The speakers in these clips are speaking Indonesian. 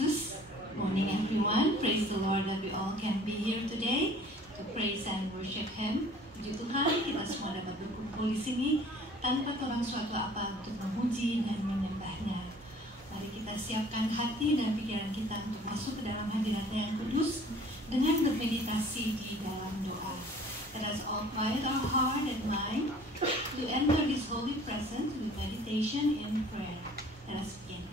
Yesus. Morning everyone, praise the Lord that we all can be here today to praise and worship Him. Puji Tuhan, kita semua dapat berkumpul di sini tanpa kurang suatu apa untuk memuji dan menyembah-Nya. Mari kita siapkan hati dan pikiran kita untuk masuk ke dalam hadirat-Nya yang kudus dengan bermeditasi di dalam doa. Let us all quiet our heart and mind to enter His holy presence with meditation and prayer. Let us begin.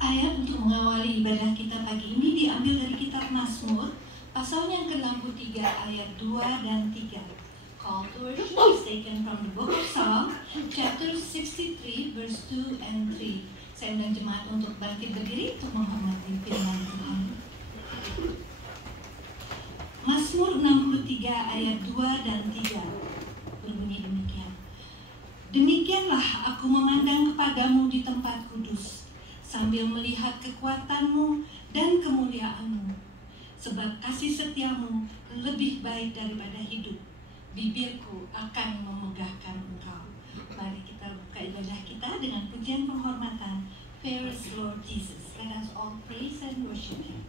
Ayat untuk mengawali ibadah kita pagi ini diambil dari kitab Mazmur, pasal yang ke-63 ayat 2 dan 3. Call to worship is taken from the book of Psalm, chapter 63, verse 2 and 3. Saya undang jemaat untuk bangkit berdiri untuk menghormati firman Tuhan. Mazmur 63 ayat 2 dan 3 berbunyi demikian. Demikianlah aku memandang kepadamu di tempat kudus, sambil melihat kekuatanmu dan kemuliaanmu. Sebab kasih setiamu lebih baik daripada hidup. Bibirku akan memegahkan engkau. Mari kita buka ibadah kita dengan pujian penghormatan. Praise Lord Jesus. Let us all praise and worship Him.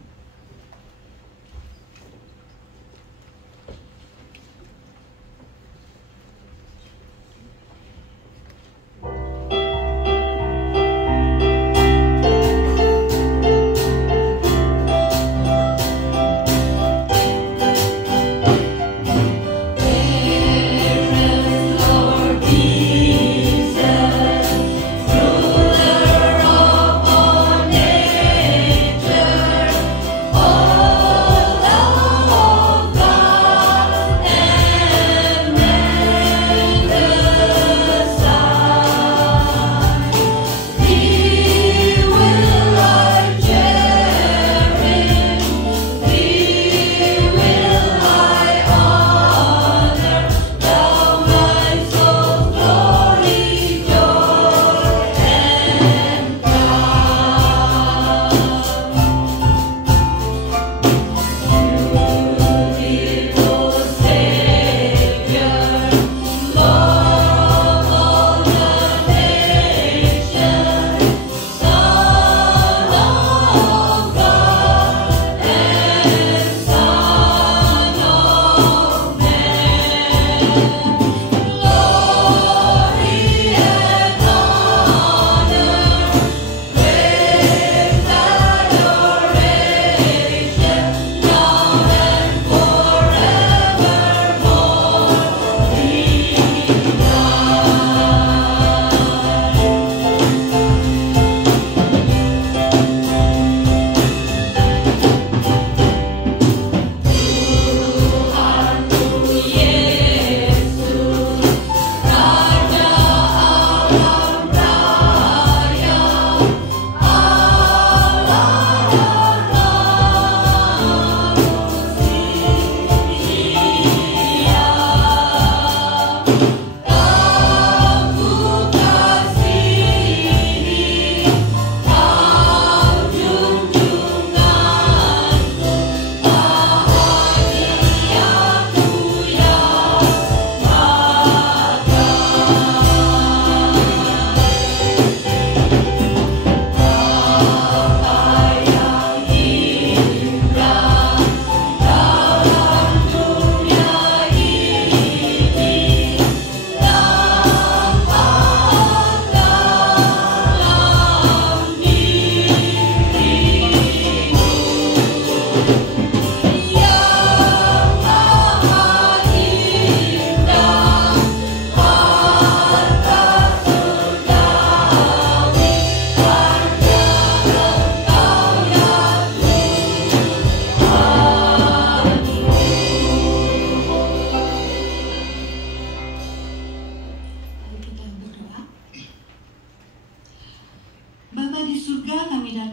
Ruler of all nature.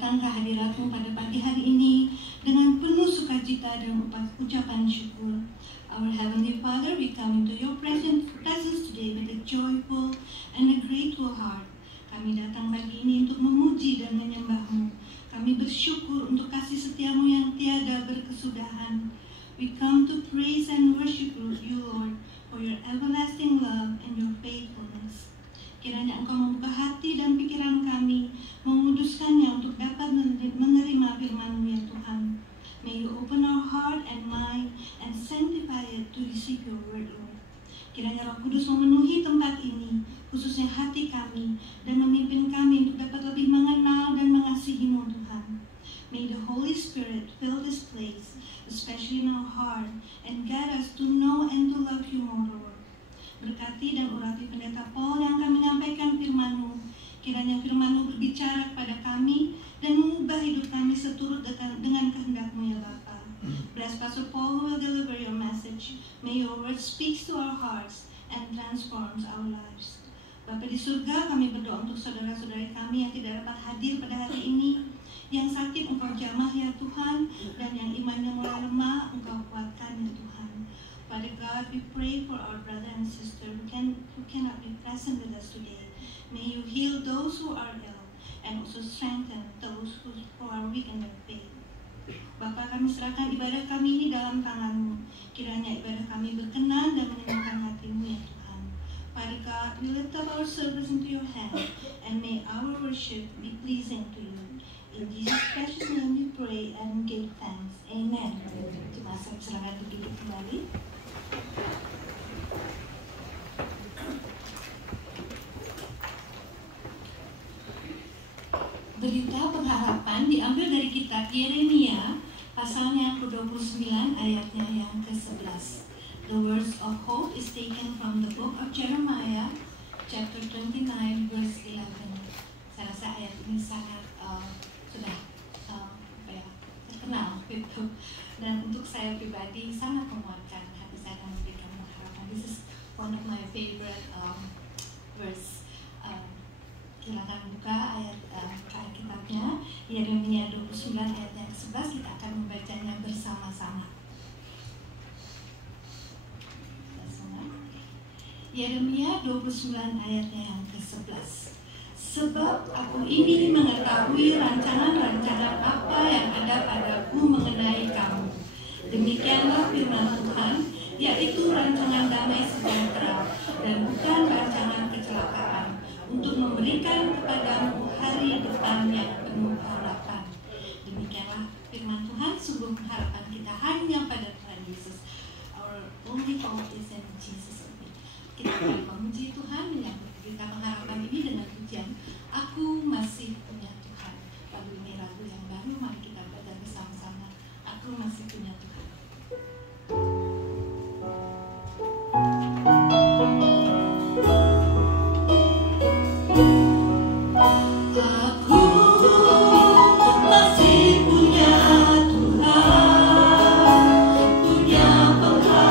datang ke hadirat-Mu pada pagi hari ini dengan penuh sukacita dan ucapan syukur. Our Heavenly Father, we come into Your presence today with a joyful and a grateful heart. Kami datang pagi ini untuk memuji dan menyembah-Mu. Kami bersyukur untuk kasih setia-Mu yang tiada berkesudahan. We come to praise and worship You, Lord, for Your everlasting love and Your faithfulness. Kiranya Engkau membuka hati dan pikiran kami, menguduskannya untuk dapat menerima firman-Mu ya Tuhan. May You open our heart and mind and sanctify it to receive Your word, Lord. Kiranya Roh Kudus memenuhi tempat ini, khususnya hati kami, dan memimpin kami untuk dapat lebih mengenal dan mengasihi-Mu Tuhan. May the Holy Spirit fill this place, especially in our heart, and guide us to know and to love You more, Lord. Berkati dan urati Pendeta Paul yang akan menyampaikan firman-Mu. Kiranya firman-Mu berbicara kepada kami dan mengubah hidup kami seturut dengan kehendak-Mu ya Bapa. Bless Pastor Paul who will deliver Your message. May Your word speak to our hearts and transforms our lives. Bapa di surga, kami berdoa untuk saudara-saudari kami yang tidak dapat hadir pada hari ini. Yang sakit Engkau jamah ya Tuhan, dan yang imannya mulai lemah Engkau kuatkan ya Tuhan. Father God, we pray for our brother and sister who cannot be present with us today. May You heal those who are ill and also strengthen those who are weak in their faith. Bapa, kami serahkan ibadah kami ini dalam tangan-Mu. Kiranya ibadah kami berkenan dan menyenangkan hati-Mu ya Tuhan. Father God, we lift up our service into Your hand, and may our worship be pleasing to You. In Jesus' precious name we pray and give thanks. Amen. Terima kasih, silakan duduk kembali. Berita pengharapan diambil dari kitab Yeremia, pasalnya yang ke-29 ayatnya yang ke-11. The words of hope is taken from the book of Jeremiah, chapter 29, verse 11. Saya rasa ayat ini sangat sudah terkenal gitu. Dan untuk saya pribadi sangat menguatkan hati saya dan memberikan pengharapan. This is one of my favorite verse. Silakan buka ayat kitabnya Yeremia 29 ayat yang ke-11. Kita akan membacanya bersama-sama. Yeremia 29 ayatnya yang ke-11. Sebab aku ini mengetahui rancangan-rancangan apa yang ada padaku mengenai kamu. Demikianlah firman Tuhan, yaitu rancangan damai sejahtera dan bukan rancangan kecelakaan, untuk memberikan kepadamu hari depan yang penuh harapan. Demikianlah firman Tuhan, sungguh harapan kita hanya pada Tuhan Yesus. Our only hope is in Jesus. Kita akan memuji Tuhan menyambut berita pengharapan ini dengan pujian, Aku masih punya Tuhan. Lagu ini lagu yang baru, mari kita belajar bersama-sama. Aku masih punya Tuhan. Punya pengharapan.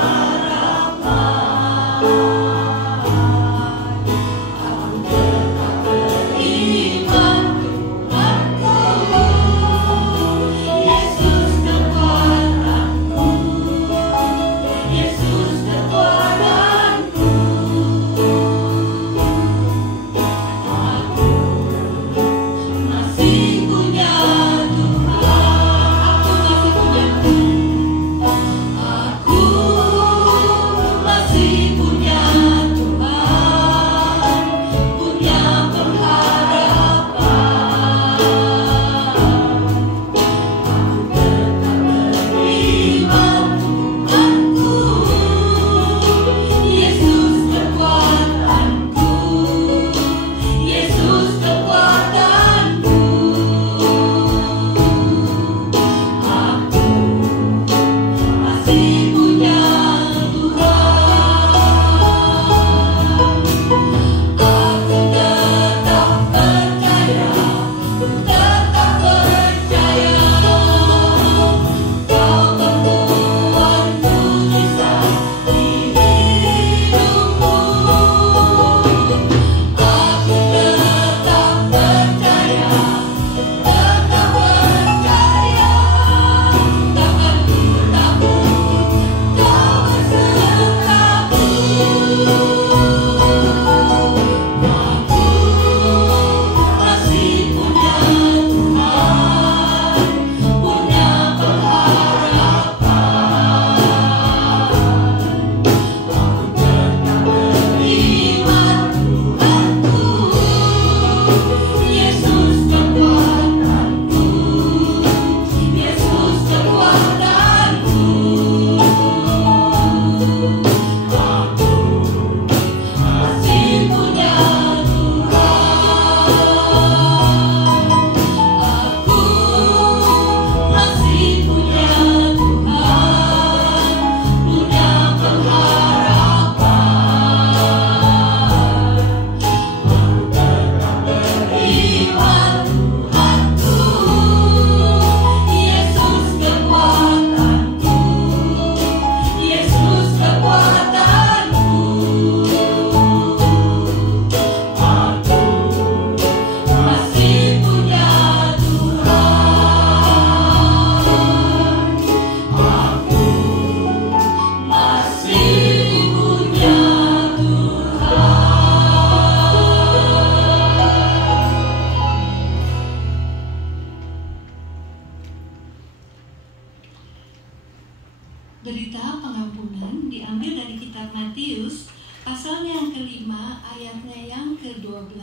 ayatnya yang ke-12.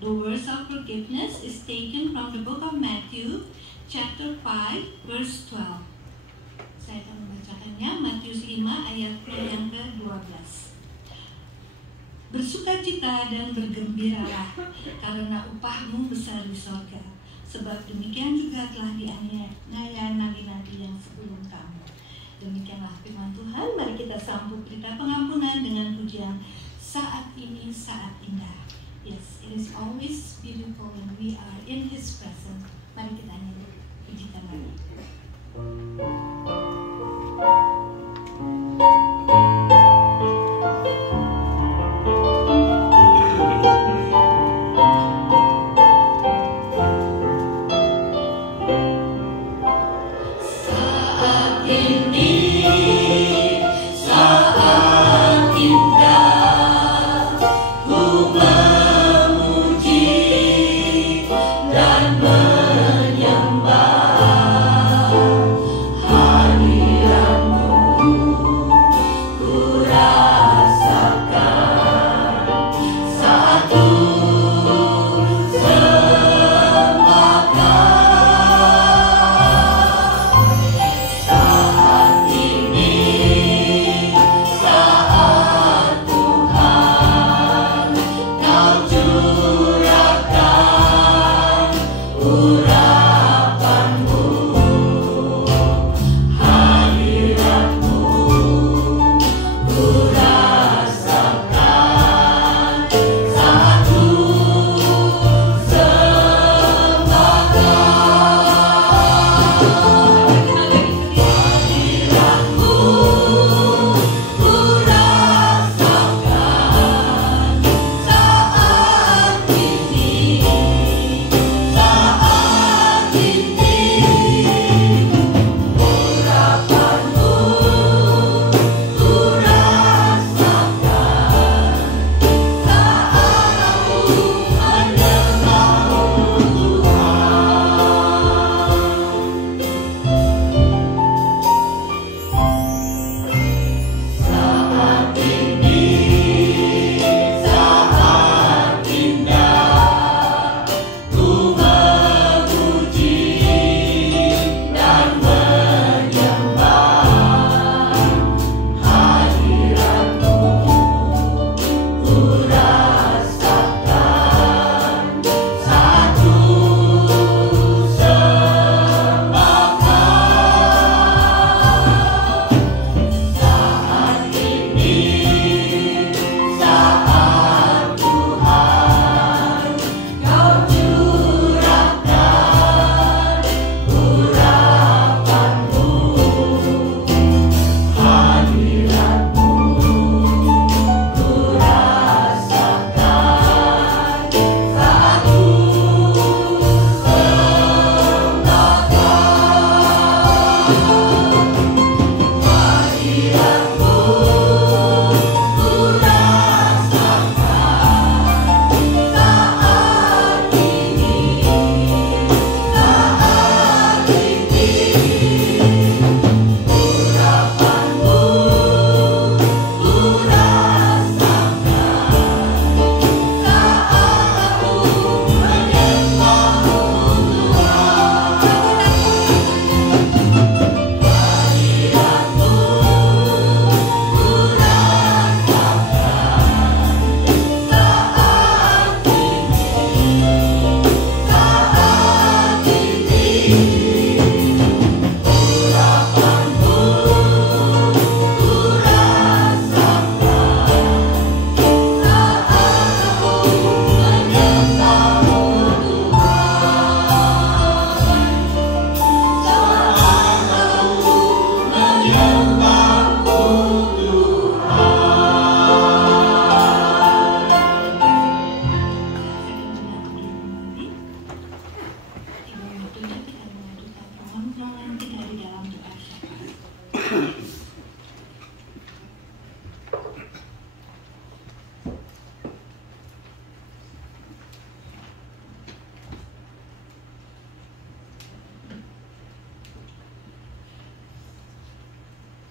The words of forgiveness is taken from the book of Matthew, chapter 5, verse 12. Saya akan membacakannya, Matius 5 ayatnya yang ke-12. Bersukacita dan bergembiralah, karena upahmu besar di sorga, sebab demikian juga telah dianiaya nabi-nabi yang sebelum kamu. Demikianlah firman Tuhan. Mari kita sambut berita pengampunan dengan pujian Saat Ini Saat Indah. Yes, it is always beautiful when we are in His presence. Mari kita nyanyi pujikan lagi. Menyembah hadiratmu.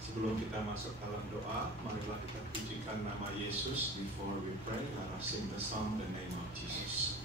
Sebelum kita masuk dalam doa, marilah kita pujikan nama Yesus. Before we pray, let us sing the song, The Name of Jesus.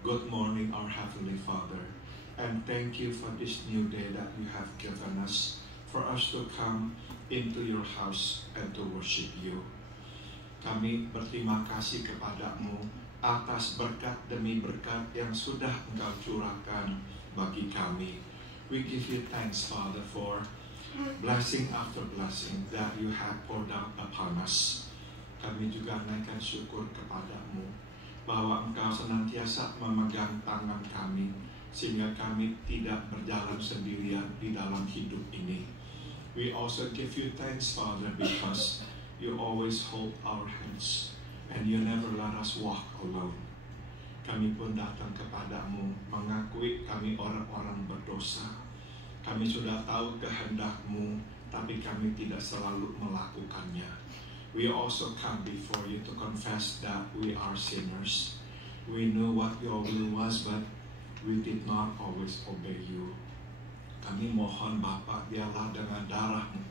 Good morning, our Heavenly Father, and thank you for this new day that you have given us, for us to come into your house and to worship you. Kami berterima kasih kepadamu atas berkat demi berkat yang sudah Engkau curahkan bagi kami. We give you thanks, Father, for blessing after blessing that you have poured out upon us. Kami juga naikkan syukur kepadamu bahwa Engkau senantiasa memegang tangan kami, sehingga kami tidak berjalan sendirian di dalam hidup ini. We also give you thanks, Father, because you always hold our hands and you never let us walk alone. Kami pun datang kepadamu mengakui kami orang-orang berdosa. Kami sudah tahu kehendak-Mu, tapi kami tidak selalu melakukannya. We also come before you to confess that we are sinners. We knew what your will was, but we did not always obey you. Kami mohon Bapa, biarlah dengan darah-Mu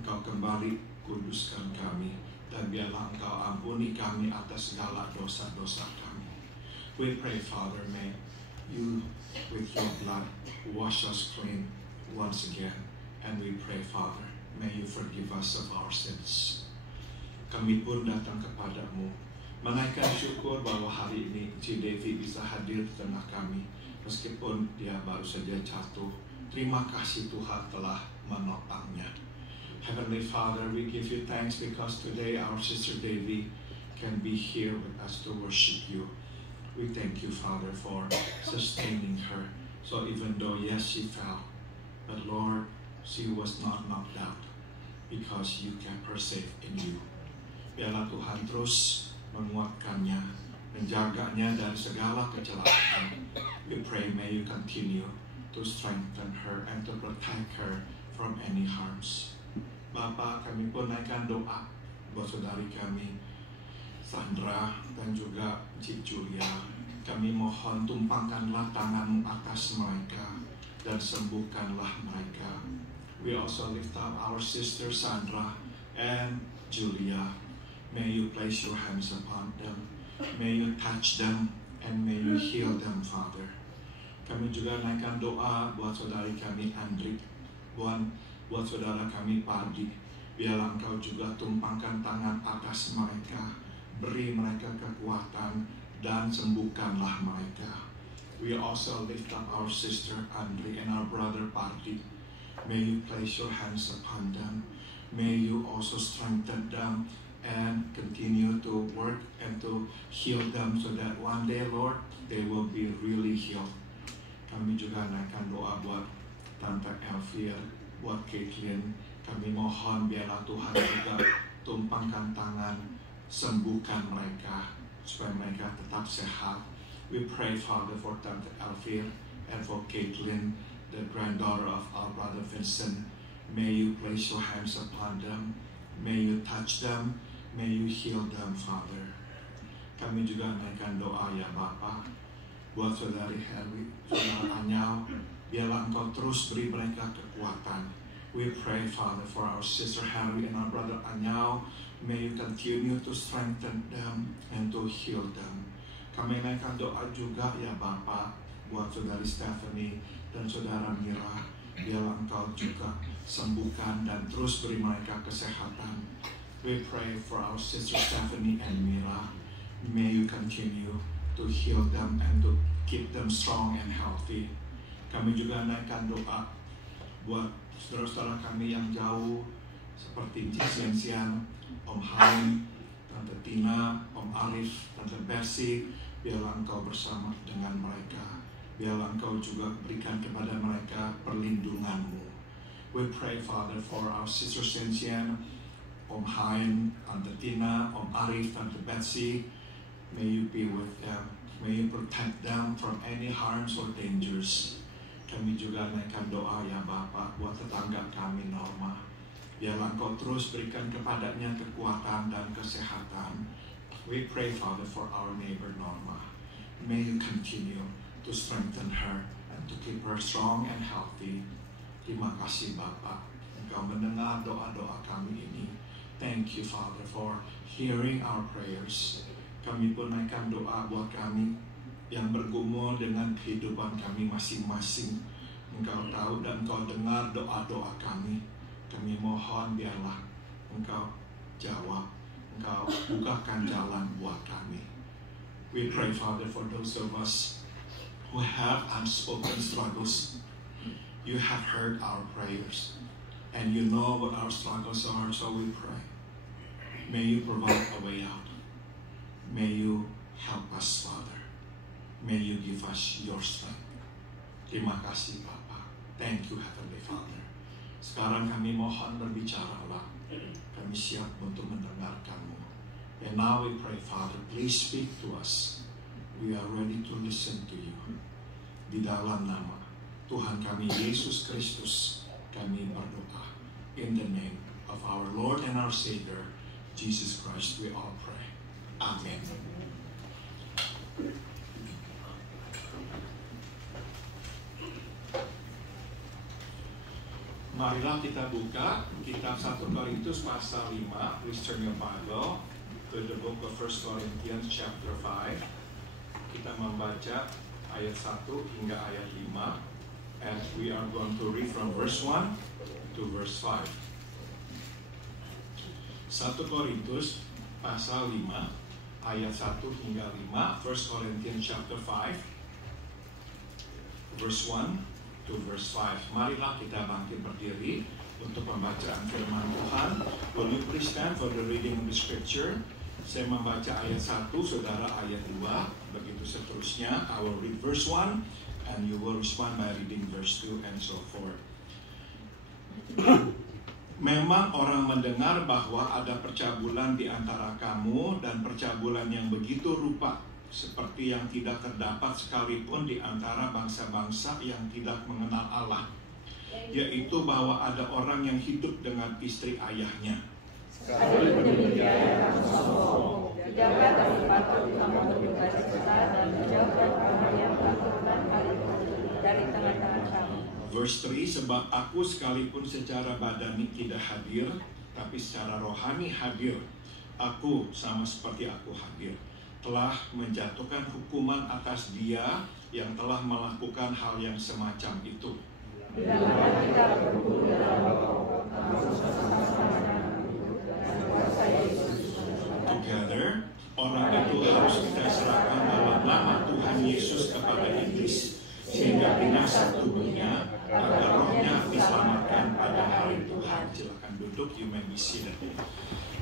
Engkau kembali kuduskan kami, dan biarlah Engkau ampuni kami atas segala dosa-dosa kami. We pray, Father, may you with your blood wash us clean once again, and we pray, Father, may you forgive us of our sins. Kami pun datang kepadamu, menaikkan syukur bahwa hari ini Ci Devi bisa hadir di tengah kami, meskipun dia baru saja jatuh. Terima kasih Tuhan telah menopangnya. Heavenly Father, we give you thanks because today our sister Devi can be here with us to worship you. We thank you, Father, for sustaining her. So even though, yes, she fell, but Lord, she was not knocked out because you kept her safe in you. Biarlah Tuhan terus menguatkannya, menjaganya dari segala kecelakaan. We pray, may you continue to strengthen her and to protect her from any harms. Bapak, kami pun naikkan doa buat saudari kami Sandra dan juga Cik Julia. Kami mohon tumpangkanlah tangan-Mu atas mereka dan sembuhkanlah mereka. We also lift up our sister Sandra and Julia. May you place your hands upon them. May you touch them and may you heal them, Father. Kami juga naikkan doa buat saudari kami Andri, buat saudara kami Padi. Biarlah Engkau juga tumpangkan tangan atas mereka, beri mereka kekuatan dan sembuhkanlah mereka. We also lift up our sister Andri and our brother Padi. May you place your hands upon them. May you also strengthen them and continue to work and to heal them so that one day, Lord, they will be really healed. Kami juga naikkan doa buat Tante Elvir, buat Caitlin. Kami mohon biarlah Tuhan juga tumpangkan tangan, sembuhkan mereka supaya mereka tetap sehat. We pray, Father, for Tante Elvir and for Caitlin, the granddaughter of our brother Vincent. May you place your hands upon them. May you touch them. May you heal them, Father. Kami juga naikkan doa ya Bapa buat saudari Harry, saudara Anyau. Biarlah Engkau terus beri mereka kekuatan. We pray, Father, for our sister Harry and our brother Anyau. May you continue to strengthen them and to heal them. Kami naikkan doa juga ya Bapa buat saudari Stephanie dan saudara Mira. Biarlah Engkau juga sembuhkan dan terus beri mereka kesehatan. We pray for our sister Stephanie and Mira. May you continue to heal them and to keep them strong and healthy. Kami juga naikkan doa buat saudara-saudara kami yang jauh seperti Cik Sian-Sian, Om Haim, Tante Tina, Om Arif, Tante Bessie. Biarlah Engkau bersama dengan mereka. Biarlah Engkau juga berikan kepada mereka perlindungan-Mu. We pray, Father, for our sister Sian-Sian, Om Haim, Tante Tina, Om Arif, Tante Betsy. May you be with them. May you protect them from any harms or dangers. Kami juga naikkan doa ya Bapak buat tetangga kami Norma. Biarlah Engkau terus berikan kepadanya kekuatan dan kesehatan. We pray, Father, for our neighbor Norma. May you continue to strengthen her and to keep her strong and healthy. Terima kasih Bapak. Engkau mendengar doa-doa kami ini. Thank you, Father, for hearing our prayers. Kami pun naikkan doa buat kami yang bergumul dengan kehidupan kami masing-masing. Engkau tahu dan Engkau dengar doa-doa kami. Kami mohon biarlah Engkau jawab. Engkau bukakan jalan buat kami. We pray, Father, for those of us who have unspoken struggles. You have heard our prayers and you know what our struggles are, so we pray. May you provide a way out. May you help us, Father. May you give us your strength. Terima kasih, Bapa. Thank you, Heavenly Father. Sekarang kami mohon berbicaralah. Kami siap untuk mendengarkan-Mu. And now we pray, Father, please speak to us. We are ready to listen to you. Di dalam nama Tuhan kami Yesus Kristus, kami berdoa. In the name of our Lord and our Savior, Jesus Christ, we all pray. Amen. Marilah kita buka kitab 1 Korintus pasal 5. Please turn your Bible to the book of 1 Corinthians chapter 5. Kita membaca ayat 1 hingga ayat 5. And we are going to read from verse 1 to verse 5. 1 Korintus pasal 5 ayat 1 hingga 5. 1 Corinthians chapter 5 verse 1 to verse 5. Marilah kita bangkit berdiri untuk pembacaan firman Tuhan. Will you please stand for the reading of the scripture? Saya membaca ayat 1, saudara ayat 2, begitu seterusnya. I will read verse 1 and you will respond by reading verse 2 and so forth. Memang orang mendengar bahwa ada percabulan di antara kamu dan percabulan yang begitu rupa seperti yang tidak terdapat sekalipun di antara bangsa-bangsa yang tidak mengenal Allah. yaitu bahwa ada orang yang hidup dengan istri ayahnya. Sekalipun demikian, kamu sombong, tidaklah kamu patut kamu berduka-cita dan menjauhkan orang yang melakukan hal itu dari tengah-tengah kamu. Verse 3, sebab aku sekalipun secara badani tidak hadir, tapi secara rohani hadir. Aku sama seperti aku hadir, telah menjatuhkan hukuman atas dia yang telah melakukan hal yang semacam itu. Bila mana kita berkumpul dalam roh, sama-sama kuasa Yesus. Together, orang itu harus kita serahkan dalam nama Tuhan Yesus kepada iblis, sehingga binasa tubuhnya, agar rohnya diselamatkan pada hari Tuhan. Silakan duduk, you may be seated.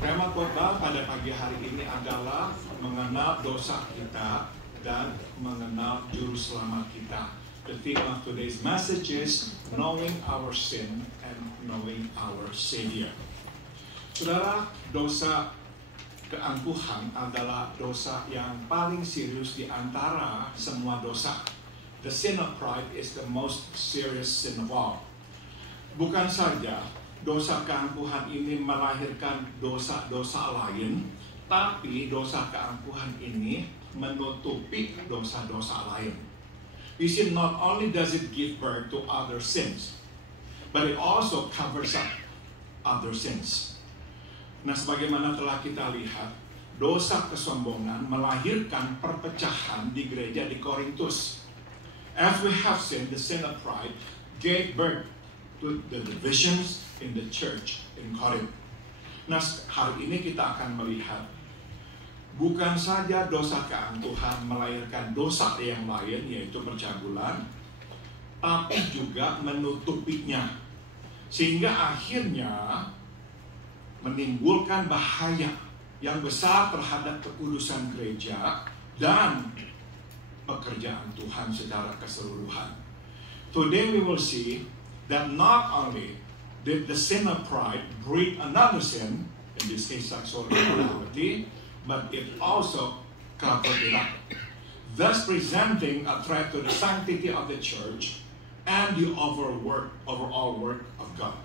Tema khotbah pada pagi hari ini adalah mengenal dosa kita dan mengenal juru selamat kita. The theme of today's message is knowing our sin and knowing our Savior. Saudara, dosa keangkuhan adalah dosa yang paling serius di antara semua dosa. The sin of pride is the most serious sin of all. Bukan saja dosa keangkuhan ini melahirkan dosa-dosa lain, tapi dosa keangkuhan ini menutupi dosa-dosa lain. You see, not only does it give birth to other sins, but it also covers up other sins. Nah, sebagaimana telah kita lihat, dosa kesombongan melahirkan perpecahan di gereja di Korintus. As we have seen, the sin of pride gave birth to the divisions in the church in Corinth. Nah, hari ini kita akan melihat bukan saja dosa keangkuhan melahirkan dosa yang lain, yaitu percabulan, tapi juga menutupinya, sehingga akhirnya menimbulkan bahaya yang besar terhadap kekudusan gereja dan pekerjaan Tuhan secara keseluruhan. Today we will see that not only did the sin of pride breed another sin, in this case sexual immorality, but it also covered it up, thus presenting a threat to the sanctity of the church and the overall work of God.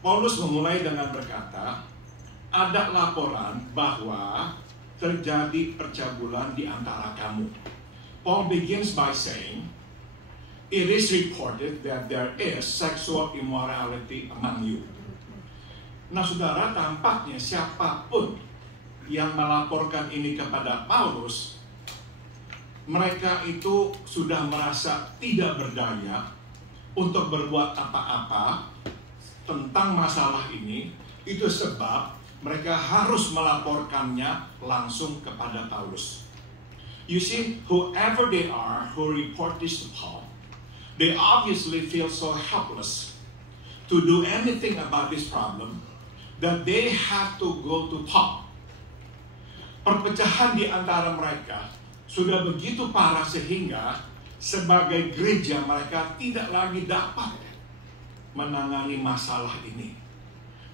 Paulus memulai dengan berkata, ada laporan bahwa terjadi percabulan di antara kamu. Paul begins by saying, it is reported that there is sexual immorality among you. Nah, saudara, tampaknya siapapun yang melaporkan ini kepada Paulus, mereka itu sudah merasa tidak berdaya untuk berbuat apa-apa tentang masalah ini. Itu sebab mereka harus melaporkannya langsung kepada Paulus. You see, whoever they are who report this to Paul, they obviously feel so helpless to do anything about this problem that they have to go to Paul. Perpecahan di antara mereka sudah begitu parah sehingga sebagai gereja mereka tidak lagi dapat menangani masalah ini.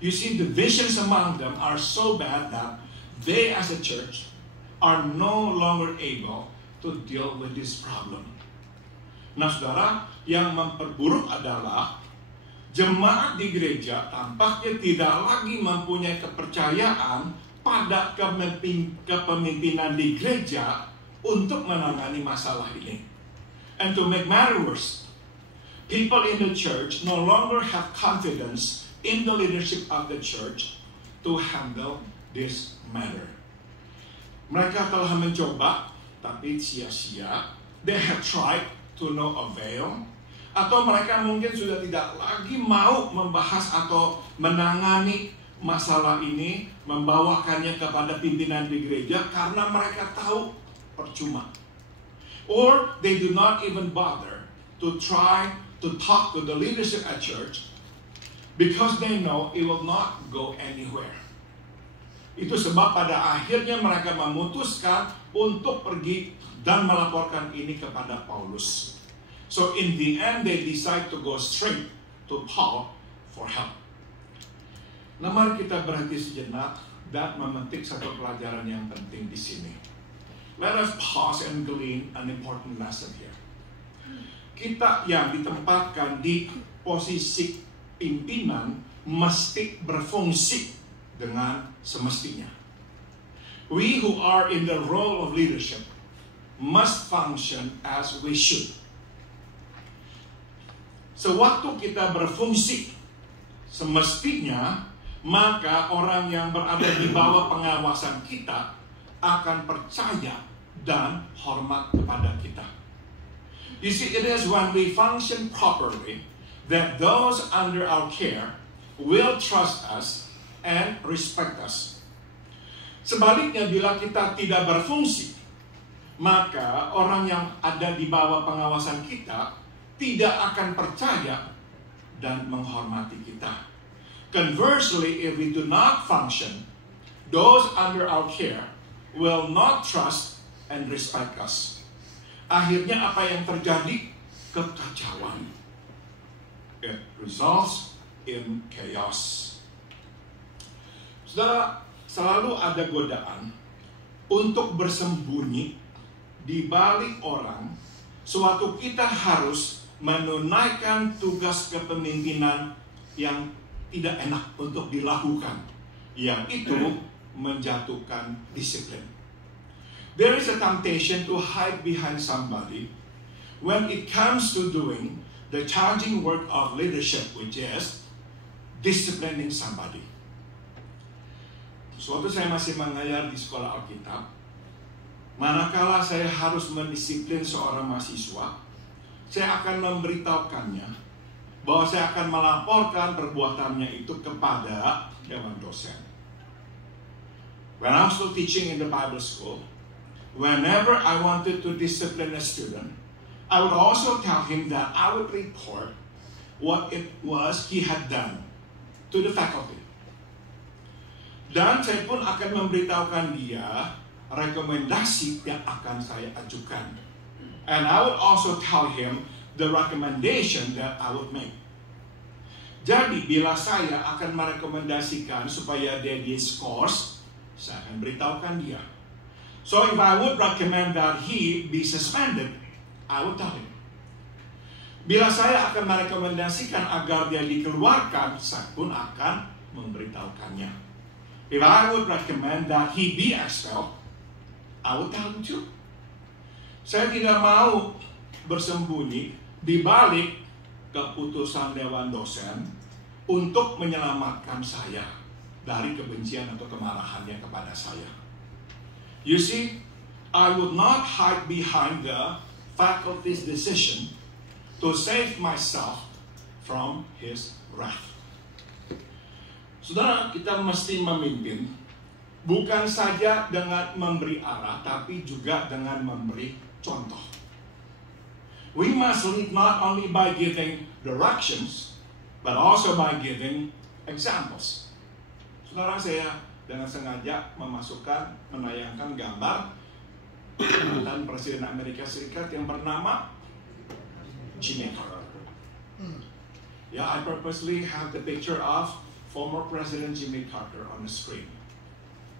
You see, the divisions among them are so bad that they as a church are no longer able to deal with this problem. Nah, saudara, yang memperburuk adalah jemaat di gereja tampaknya tidak lagi mempunyai kepercayaan pada kepemimpinan di gereja untuk menangani masalah ini. And to make matters worse, people in the church no longer have confidence in the leadership of the church to handle this matter. Mereka telah mencoba, tapi sia-sia. They have tried to no avail, atau mereka mungkin sudah tidak lagi mau membahas atau menangani masalah ini, membawakannya kepada pimpinan di gereja karena mereka tahu percuma. Or they do not even bother to try to talk to the leadership at church because they know it will not go anywhere. Itu sebab pada akhirnya mereka memutuskan untuk pergi dan melaporkan ini kepada Paulus. So in the end they decide to go straight to Paul for help. Nah, mari kita berhenti sejenak dan memetik satu pelajaran yang penting di sini. Let us pause and glean an important lesson here. Kita yang ditempatkan di posisi pimpinan mesti berfungsi dengan semestinya. We who are in the role of leadership must function as we should. Sewaktu kita berfungsi semestinya, maka orang yang berada di bawah pengawasan kita akan percaya dan hormat kepada kita. You see, it is when we function properly that those under our care will trust us and respect us. Sebaliknya, bila kita tidak berfungsi, maka orang yang ada di bawah pengawasan kita tidak akan percaya dan menghormati kita. Conversely, if we do not function, those under our care will not trust and respect us. Akhirnya apa yang terjadi? Kekacauan. It results in chaos. Saudara, selalu ada godaan untuk bersembunyi di balik orang sewaktu kita harus menunaikan tugas kepemimpinan yang tidak enak untuk dilakukan, yang itu menjatuhkan disiplin. There is a temptation to hide behind somebody when it comes to doing the challenging work of leadership, which is disciplining somebody. Suatu saya masih mengajar di sekolah Alkitab, manakala saya harus mendisiplin seorang mahasiswa, saya akan memberitahukannya bahwa saya akan melaporkan perbuatannya itu kepada dewan dosen. When I was still teaching in the Bible school, whenever I wanted to discipline a student, I would also tell him that I would report what it was he had done to the faculty. Dan saya pun akan memberitahukan dia rekomendasi yang akan saya ajukan. And I would also tell him the recommendation that I would make. Jadi bila saya akan merekomendasikan supaya dia diskors, saya akan beritahukan dia. So if I would recommend that he be suspended, I would tell him. Bila saya akan merekomendasikan agar dia dikeluarkan, saya pun akan memberitahukannya. If I would recommend that he be expelled, I would tell him too. Saya tidak mau bersembunyi di balik keputusan dewan dosen untuk menyelamatkan saya dari kebencian atau kemarahannya kepada saya. You see, I would not hide behind the faculty's decision to save myself from his wrath. Saudara, kita mesti memimpin bukan saja dengan memberi arah, tapi juga dengan memberi contoh. We must lead not only by giving directions, but also by giving examples. Saudara, saya dengan sengaja menayangkan gambar mantan Presiden Amerika Serikat yang bernama Jimmy Carter. Yeah, I purposely have the picture of former President Jimmy Carter on the screen.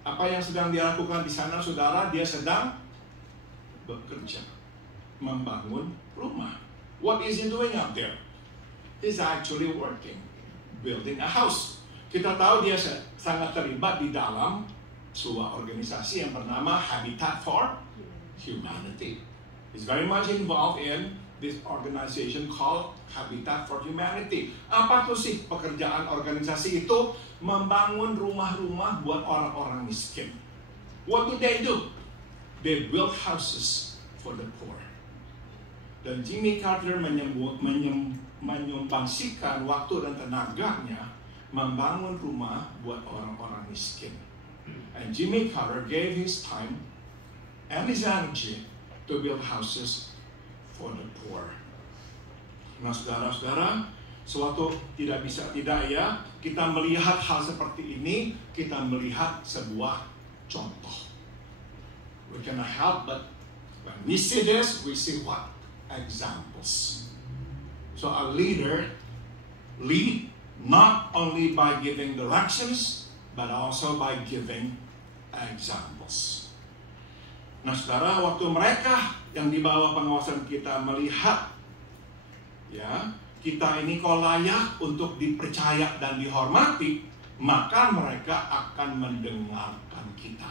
Apa yang sedang dia lakukan di sana, saudara? Dia sedang bekerja, membangun rumah. What is he doing out there? He's actually working, building a house. Kita tahu dia sangat terlibat di dalam sebuah organisasi yang bernama Habitat for Humanity. He's very much involved in this organization called Habitat for Humanity. Apa tuh sih pekerjaan organisasi itu? Membangun rumah-rumah buat orang-orang miskin. What do? They build houses for the poor. Dan Jimmy Carter menyumbangsikan waktu dan tenaganya membangun rumah buat orang-orang miskin. And Jimmy Carter gave his time and his energy to build houses for the poor. Nah, saudara-saudara, suatu tidak bisa tidak ya, kita melihat hal seperti ini, kita melihat sebuah contoh. We cannot help but when we see this, we see what? Examples. So a leader lead not only by giving directions, but also by giving examples. Nah, saudara, waktu mereka yang di bawah pengawasan kita melihat ya, kita ini kok layak untuk dipercaya dan dihormati, maka mereka akan mendengarkan kita.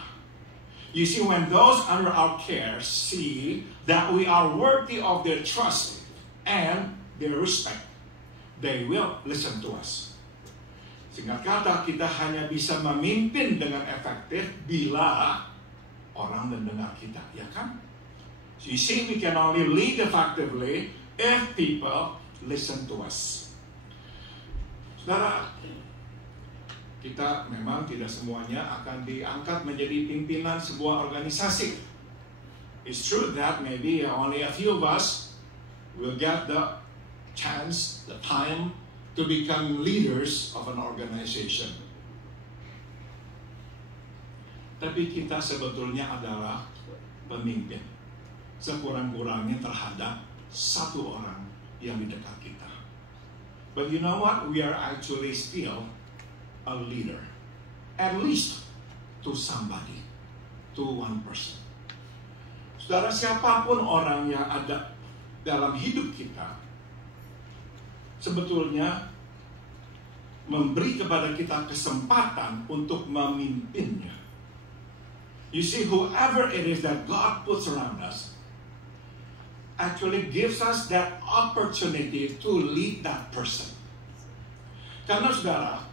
You see, when those under our care see that we are worthy of their trust and their respect, they will listen to us. Singkat kata, kita hanya bisa memimpin dengan efektif bila orang mendengar kita, ya kan? So you see, we can only lead effectively if people listen to us. Saudara, kita memang tidak semuanya akan diangkat menjadi pimpinan sebuah organisasi. It's true that maybe only a few of us will get the chance, the time to become leaders of an organization. Tapi kita sebetulnya adalah pemimpin, sekurang-kurangnya terhadap satu orang yang di dekat kita. But you know what? We are actually still a leader, at least to somebody, to one person. Saudara, siapapun orang yang ada dalam hidup kita, sebetulnya memberi kepada kita kesempatan untuk memimpinnya. You see, whoever it is that God puts around us actually gives us that opportunity to lead that person. Karena saudara,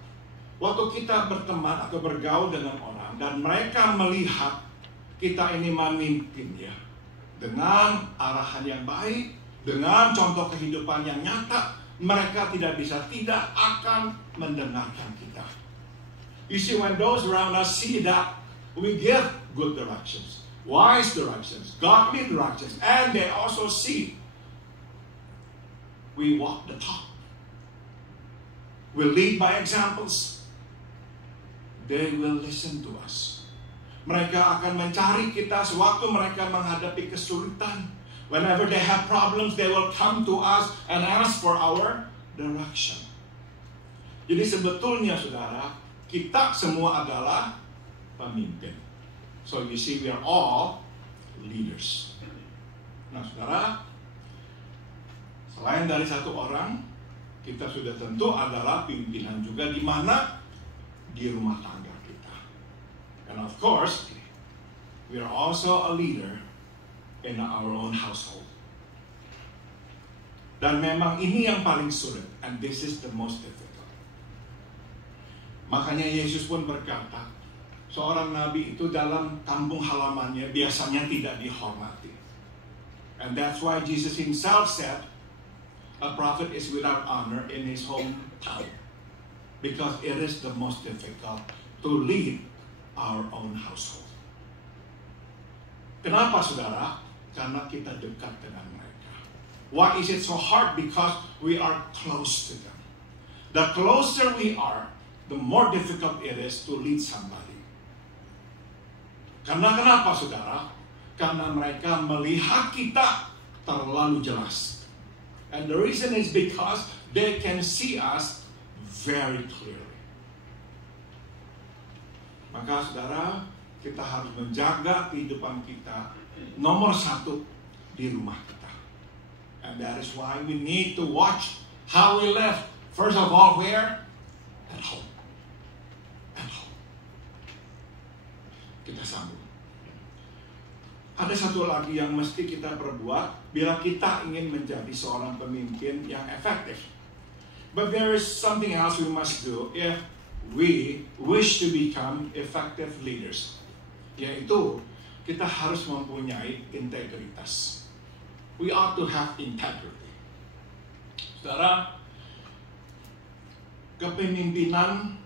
waktu kita berteman atau bergaul dengan orang dan mereka melihat kita ini memimpin, ya, dengan arahan yang baik, dengan contoh kehidupan yang nyata, mereka tidak akan mendengarkan kita. You see, when those around us see that we give good directions, wise directions, godly directions, and they also see we walk the talk, we lead by examples, they will listen to us. Mereka akan mencari kita sewaktu mereka menghadapi kesulitan. Whenever they have problems, they will come to us and ask for our direction. Jadi sebetulnya saudara, kita semua adalah pemimpin. So you see, we are all leaders. Nah saudara, selain dari satu orang, kita sudah tentu adalah pimpinan juga di mana? Di rumah tangga kita. And of course, we are also a leader in our own household. Dan memang ini yang paling sulit, and this is the most difficult. Makanya Yesus pun berkata, seorang nabi itu dalam kampung halamannya biasanya tidak dihormati. And that's why Jesus himself said, a prophet is without honor in his hometown. Because it is the most difficult to lead our own household. Kenapa saudara? Karena kita dekat dengan mereka. Why is it so hard? Because we are close to them. The closer we are, the more difficult it is to lead somebody. Karena kenapa saudara? Karena mereka melihat kita terlalu jelas. And the reason is because they can see us very clearly. Maka saudara, kita harus menjaga kehidupan kita nomor satu di rumah kita. And that is why we need to watch how we live. First of all, where? At home. At home. Kita sambung. Ada satu lagi yang mesti kita perbuat bila kita ingin menjadi seorang pemimpin yang efektif. But there is something else we must do if we wish to become effective leaders. Yaitu, kita harus mempunyai integritas. We ought to have integrity. Saudara, kepemimpinan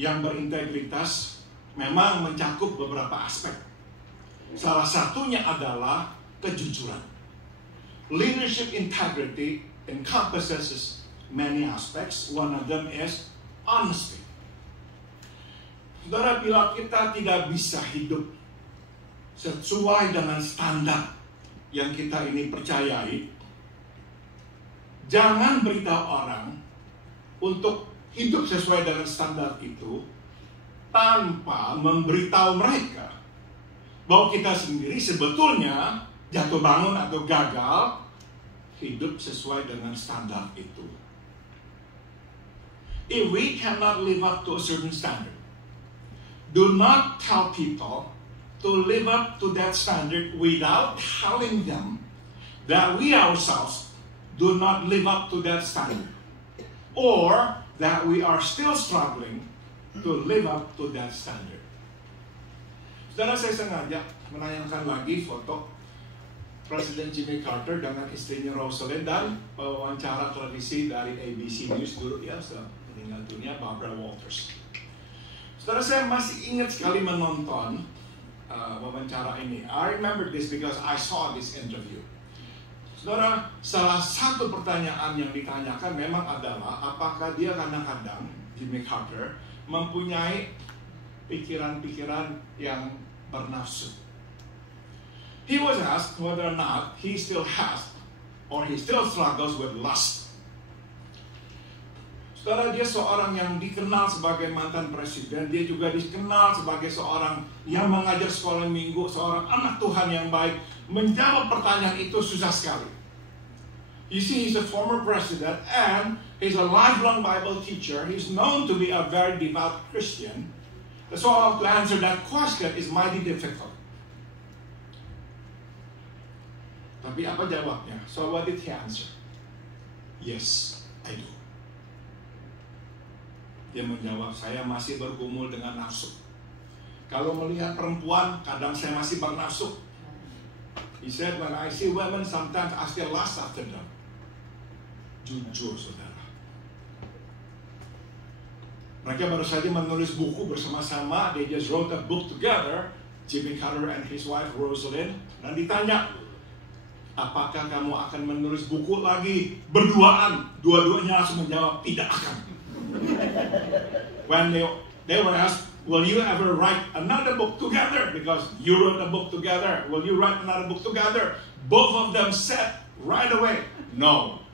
yang berintegritas memang mencakup beberapa aspek. Salah satunya adalah kejujuran. Leadership integrity encompasses many aspects. One of them is honesty. Saudara, bila kita tidak bisa hidup sesuai dengan standar yang kita ini percayai, jangan beritahu orang untuk hidup sesuai dengan standar itu tanpa memberitahu mereka bahwa kita sendiri sebetulnya jatuh bangun atau gagal hidup sesuai dengan standar itu. If we cannot live up to a certain standard, do not tell people to live up to that standard without telling them that we ourselves do not live up to that standard, or that we are still struggling to live up to that standard. Saudara, saya sengaja menayangkan lagi foto Presiden Jimmy Carter dengan istrinya Rosalind dan wawancara televisi dari ABC News dulu ya, meninggal dunia, Barbara Walters. Saudara, saya masih ingat sekali menonton wawancara ini. I remember this because I saw this interview. Saudara, salah satu pertanyaan yang ditanyakan memang adalah apakah dia kadang-kadang, Jimmy Carter, mempunyai pikiran-pikiran yang bernafsu. He was asked whether or not he still has or he still struggles with lust. Saudara, dia seorang yang dikenal sebagai mantan presiden. Dia juga dikenal sebagai seorang yang mengajar sekolah minggu, seorang anak Tuhan yang baik. Menjawab pertanyaan itu susah sekali. You see, he's a former president and he's a lifelong Bible teacher. He's known to be a very devout Christian. So to answer that question is mighty difficult. Tapi apa jawabnya? So what did he answer? Yes, I do. Dia menjawab, saya masih bergumul dengan nafsu. Kalau melihat perempuan, kadang saya masih bernafsu. He said, when I see women, sometimes I still lust after them. Jujur, saudara. Mereka baru saja menulis buku bersama-sama. They just wrote a book together, Jimmy Carter and his wife Rosalind. Dan ditanya, apakah kamu akan menulis buku lagi berduaan? Dua-duanya langsung menjawab, tidak akan. When they were asked, will you ever write another book together? Because you wrote a book together. Will you write another book together? Both of them said right away, no.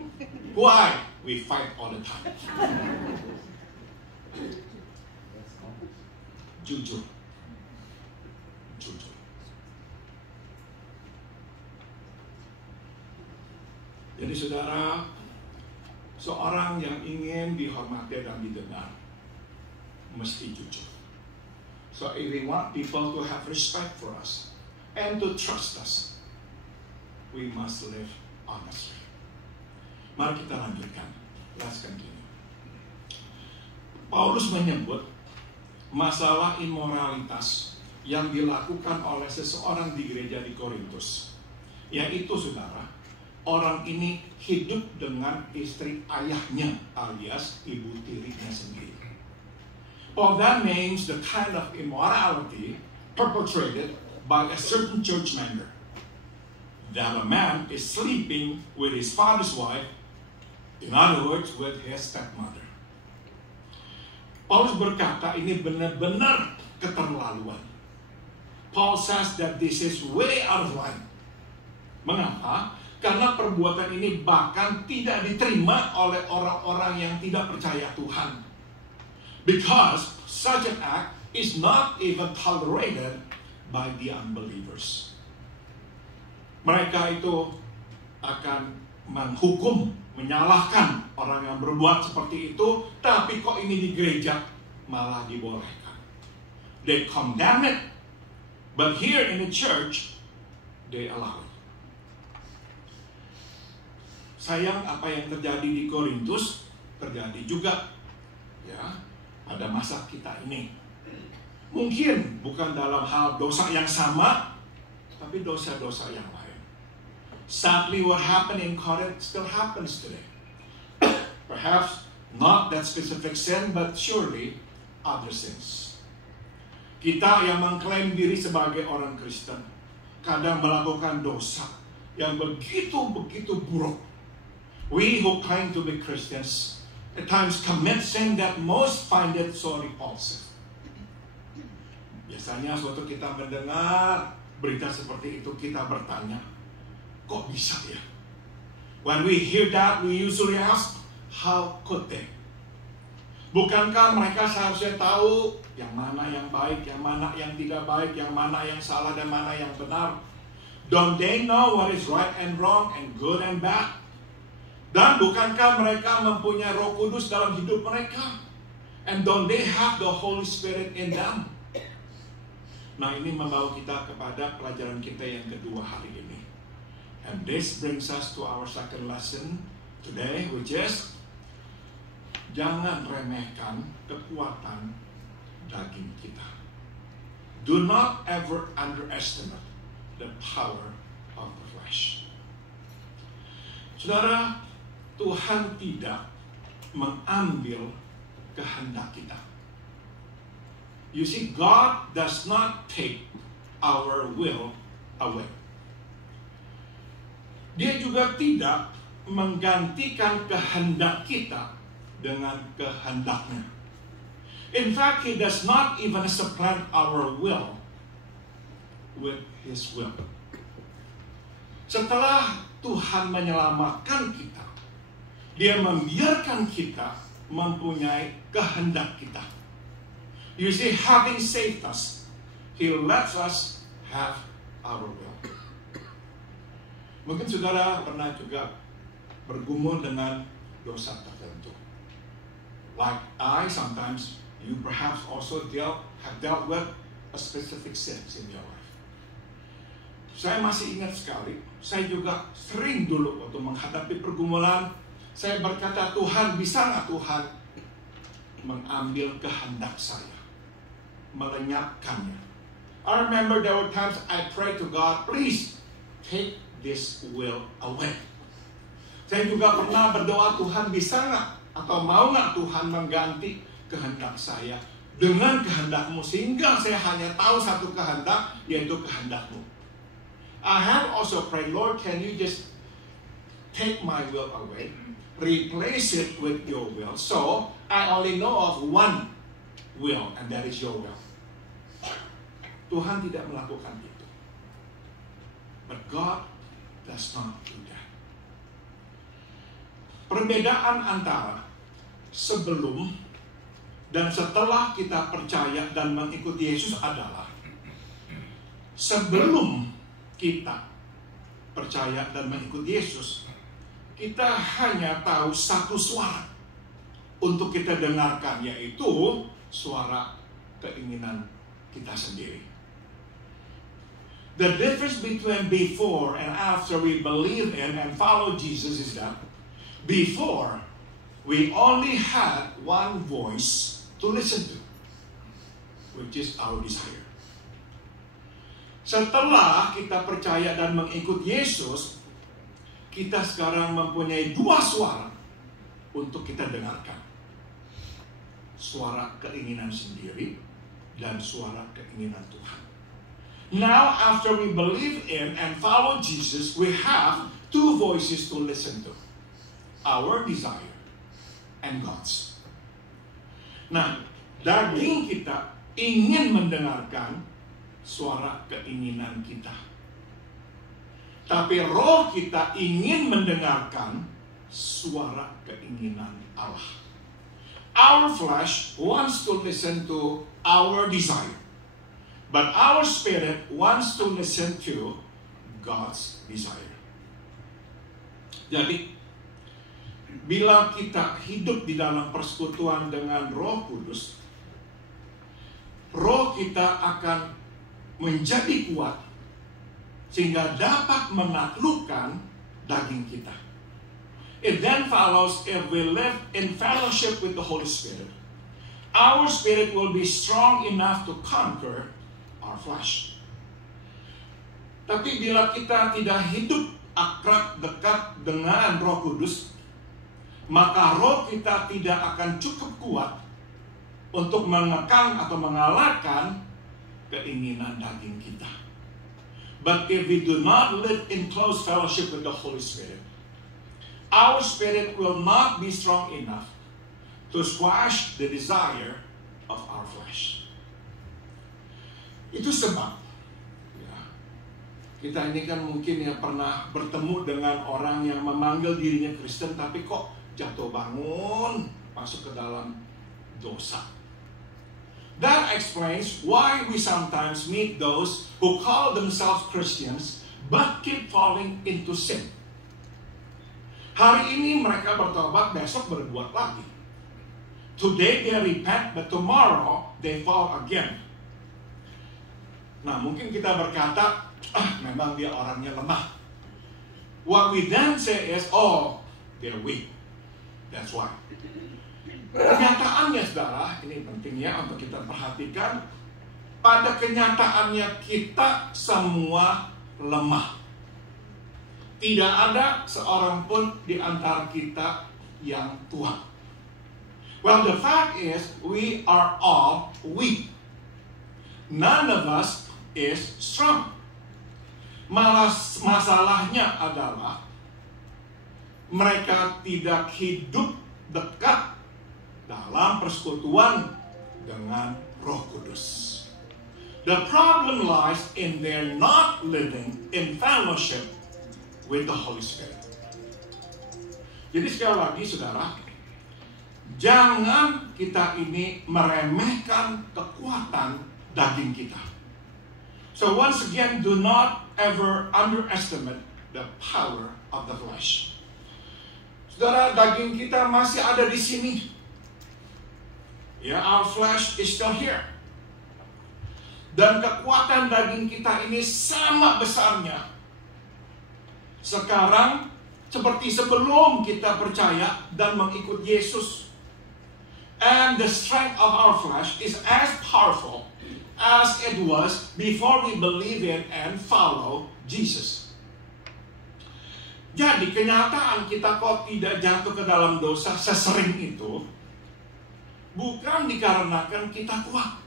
Why? We fight all the time. Jujur. Jujur. Jadi saudara, seorang yang ingin dihormati dan didengar mesti jujur. So if we want people to have respect for us and to trust us, we must live honestly. Mari kita lanjutkan. Let's continue. Paulus menyebut masalah imoralitas yang dilakukan oleh seseorang di gereja di Korintus. Yaitu saudara, orang ini hidup dengan istri ayahnya alias ibu tirinya sendiri. Well, that means the kind of immorality perpetrated by a certain church member. That a man is sleeping with his father's wife, in other words, with his stepmother. Paulus berkata ini benar-benar keterlaluan. Paul says that this is way out of line. Mengapa? Karena perbuatan ini bahkan tidak diterima oleh orang-orang yang tidak percaya Tuhan. Because such an act is not even tolerated by the unbelievers. Mereka itu akan menghukum, menyalahkan orang yang berbuat seperti itu, tapi kok ini di gereja malah dibolehkan. They condemn it, but here in the church, they allow it. Sayang, apa yang terjadi di Korintus terjadi juga ya pada masa kita ini. Mungkin bukan dalam hal dosa yang sama, tapi dosa-dosa yang lain. Sadly, what happened in Corinth still happens today. Perhaps not that specific sin, but surely other sins. Kita yang mengklaim diri sebagai orang Kristen kadang melakukan dosa yang begitu buruk. We who claim to be Christians at times commit sin that most find it so repulsive. Biasanya suatu kita mendengar berita seperti itu, kita bertanya, kok bisa ya? When we hear that, we usually ask, how could they? Bukankah mereka seharusnya tahu yang mana yang baik, yang mana yang tidak baik, yang mana yang salah dan mana yang benar? Don't they know what is right and wrong and good and bad? Dan bukankah mereka mempunyai Roh Kudus dalam hidup mereka? And don't they have the Holy Spirit in them? Nah, ini membawa kita kepada pelajaran kita yang kedua hari ini. And this brings us to our second lesson today, which is jangan remehkan kekuatan daging kita. Do not ever underestimate the power of the flesh. Saudara, Tuhan tidak mengambil kehendak kita. You see, God does not take our will away. Dia juga tidak menggantikan kehendak kita dengan kehendaknya. In fact, He does not even supplant our will with His will. Setelah Tuhan menyelamatkan kita, Dia membiarkan kita mempunyai kehendak kita. You see, having saved us, He lets us have our will. Mungkin saudara pernah juga bergumul dengan dosa tertentu. Like sometimes you perhaps also have dealt with a specific sins in your life. Saya masih ingat sekali, saya juga sering dulu waktu menghadapi pergumulan, saya berkata, Tuhan, bisa nggak Tuhan mengambil kehendak saya, melenyapkannya? I remember there were times I prayed to God, please take this will away. Saya juga pernah berdoa, Tuhan bisa nggak atau mau nggak Tuhan mengganti kehendak saya dengan kehendak-Mu, sehingga saya hanya tahu satu kehendak, yaitu kehendak-Mu. I have also prayed, Lord, can you just take my will away, replace it with your will, so I only know of one will, and that is your will. Tuhan tidak melakukan itu. But God does not do that. Perbedaan antara sebelum dan setelah kita percaya dan mengikuti Yesus adalah sebelum kita percaya dan mengikuti Yesus, kita hanya tahu satu suara untuk kita dengarkan, yaitu suara keinginan kita sendiri. The difference between before and after we believe in and follow Jesus is that before we only had one voice to listen to, which is our desire. Setelah kita percaya dan mengikut Yesus, kita sekarang mempunyai dua suara untuk kita dengarkan. Suara keinginan sendiri dan suara keinginan Tuhan. Now, after we believe in and follow Jesus, we have two voices to listen to. Our desire and God's. Nah, daging kita ingin mendengarkan suara keinginan kita. Tapi roh kita ingin mendengarkan suara keinginan Allah. Our flesh wants to listen to our desire. But our spirit wants to listen to God's desire. Jadi, bila kita hidup di dalam persekutuan dengan Roh Kudus, roh kita akan menjadi kuat sehingga dapat menaklukkan daging kita. It then follows, if we live in fellowship with the Holy Spirit, our spirit will be strong enough to conquer our flesh. Tapi bila kita tidak hidup akrab dekat dengan Roh Kudus, maka roh kita tidak akan cukup kuat untuk mengekang atau mengalahkan keinginan daging kita. But if we do not live in close fellowship with the Holy Spirit, our spirit will not be strong enough to squash the desire of our flesh. Itu sebab kita ini kan mungkin yang pernah bertemu dengan orang yang memanggil dirinya Kristen tapi kok jatuh bangun masuk ke dalam dosa. That explains why we sometimes meet those who call themselves Christians but keep falling into sin. Hari ini mereka bertobat, besok berbuat lagi. Today they repent, but tomorrow they fall again. Nah, mungkin kita berkata, memang dia orangnya lemah. What we then say is, oh, they're weak. That's why. Kenyataannya, saudara, ini pentingnya untuk kita perhatikan. Pada kenyataannya kita semua lemah. Tidak ada seorang pun di antara kita yang kuat. Well, the fact is, we are all weak. None of us is strong. Masalahnya adalah mereka tidak hidup dekat dalam persekutuan dengan Roh Kudus. The problem lies in their not living in fellowship with the Holy Spirit. Jadi sekali lagi, saudara, jangan kita ini meremehkan kekuatan daging kita. So once again, do not ever underestimate the power of the flesh. Saudara, daging kita masih ada di sini. Ya, our flesh is still here. Dan kekuatan daging kita ini sama besarnya sekarang seperti sebelum kita percaya dan mengikut Yesus. And the strength of our flesh is as powerful as it was before we believe in and follow Jesus. Jadi kenyataan kita kok tidak jatuh ke dalam dosa sesering itu bukan dikarenakan kita kuat.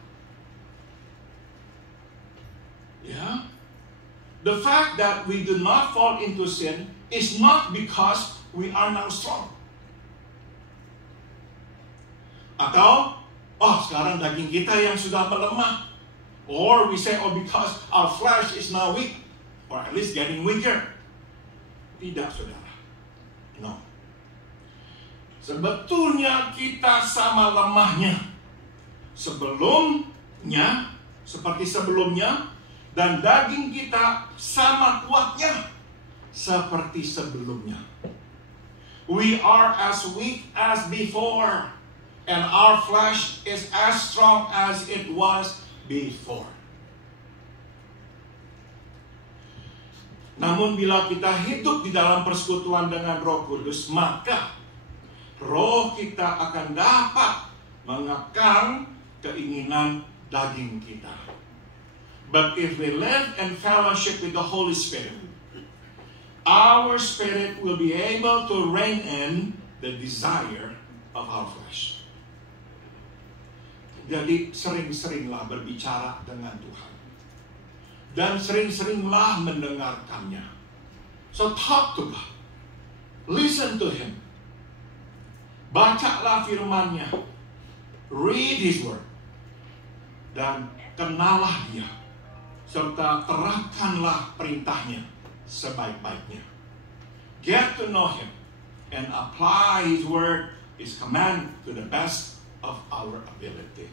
Ya, the fact that we do not fall into sin is not because we are now strong. Atau, oh sekarang daging kita yang sudah melemah. Or we say, oh because our flesh is now weak. Or at least getting weaker. Tidak, saudara. No. Sebetulnya kita sama lemahnya. Seperti sebelumnya. Dan daging kita sama kuatnya seperti sebelumnya. We are as weak as before, and our flesh is as strong as it was before. Namun bila kita hidup di dalam persekutuan dengan Roh Kudus, maka roh kita akan dapat mengekang keinginan daging kita. But if we live in fellowship with the Holy Spirit, our spirit will be able to rein in the desire of our flesh. Jadi sering-seringlah berbicara dengan Tuhan. Dan sering-seringlah mendengarkannya. So talk to God. Listen to Him. Bacalah firman-Nya. Read His Word. Dan kenalah Dia. Serta terapkanlah perintahnya sebaik-baiknya. Get to know Him and apply His word, His command to the best of our ability.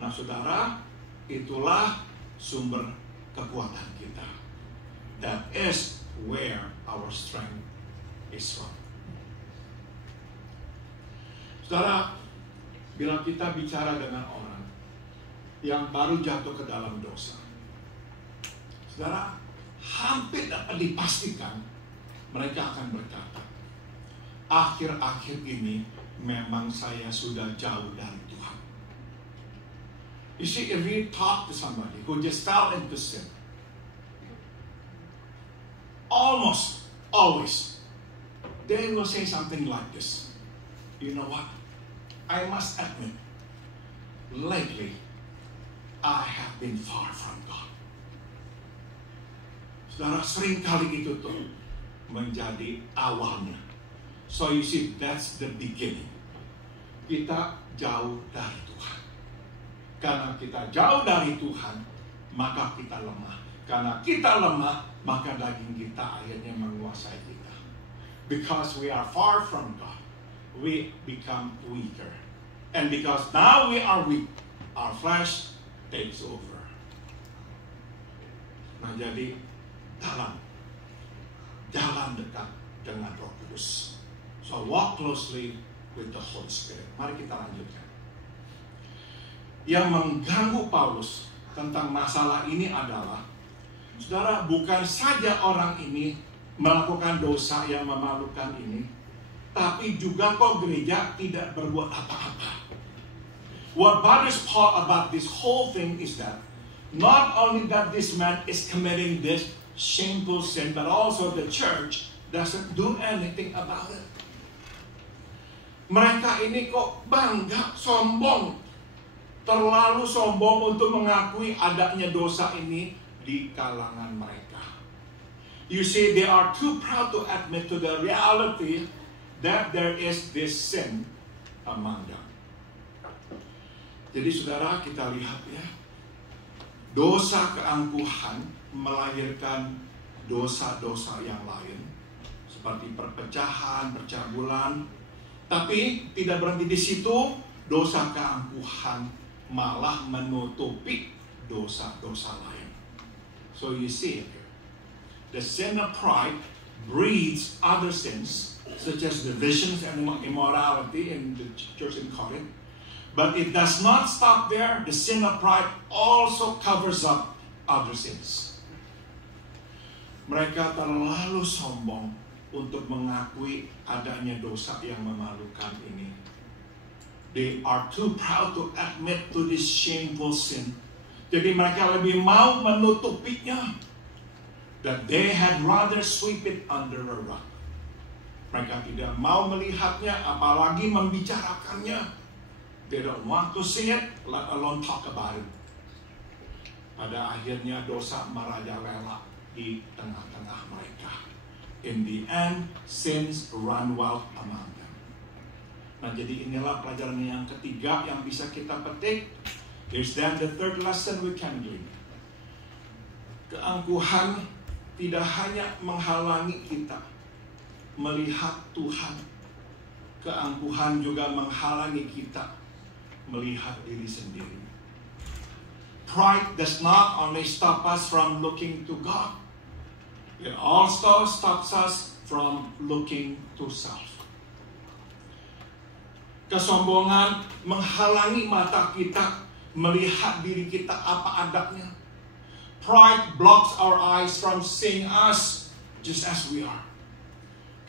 Nah, saudara, itulah sumber kekuatan kita. That is where our strength is from. Saudara, bila kita bicara dengan orang yang baru jatuh ke dalam dosa, saudara, hampir dapat dipastikan mereka akan berkata, akhir-akhir ini memang saya sudah jauh dari Tuhan. You see, if you talk to somebody who just fell into sin, almost always, they will say something like this. You know what? I must admit, lately, I have been far from God. Saudara, sering kali itu tuh menjadi awalnya. So you see, that's the beginning. Kita jauh dari Tuhan. Karena kita jauh dari Tuhan, maka kita lemah. Karena kita lemah, maka daging kita akhirnya menguasai kita. Because we are far from God, we become weaker. And because now we are weak, our flesh takes over. Nah, jadi jalan dekat dengan Roh Kudus. So walk closely with the Holy Spirit. Mari kita lanjutkan. Yang mengganggu Paulus tentang masalah ini adalah, saudara, bukan saja orang ini melakukan dosa yang memalukan ini, tapi juga kok gereja tidak berbuat apa-apa. What bothers Paul about this whole thing is that not only that this man is committing this shameful sin, but also the church doesn't do anything about it. Mereka ini kok bangga, sombong, terlalu sombong untuk mengakui adanya dosa ini di kalangan mereka. You see, they are too proud to admit to the reality that there is this sin among them. Jadi saudara, kita lihat ya, dosa keangkuhan melahirkan dosa-dosa yang lain, seperti perpecahan, percabulan. Tapi tidak berhenti di situ, dosa keangkuhan malah menutupi dosa-dosa lain. So you see, the sin of pride breeds other sins, such as divisions and immorality in the church in Corinth. But it does not stop there. The sin of pride also covers up other sins. Mereka terlalu sombong untuk mengakui adanya dosa yang memalukan ini. They are too proud to admit to this shameful sin. Jadi mereka lebih mau menutupinya. That they had rather sweep it under a rug. Mereka tidak mau melihatnya, apalagi membicarakannya. They don't want to see it, let alone talk about it. Pada akhirnya dosa merajalela di tengah-tengah mereka. In the end, sins run wild among them. Nah, jadi inilah pelajaran yang ketiga yang bisa kita petik. Here's then the third lesson we can glean. Keangkuhan tidak hanya menghalangi kita melihat Tuhan. Keangkuhan juga menghalangi kita melihat diri sendiri. Pride does not only stop us from looking to God, it also stops us from looking to self. Kesombongan menghalangi mata kita melihat diri kita apa adanya. Pride blocks our eyes from seeing us just as we are.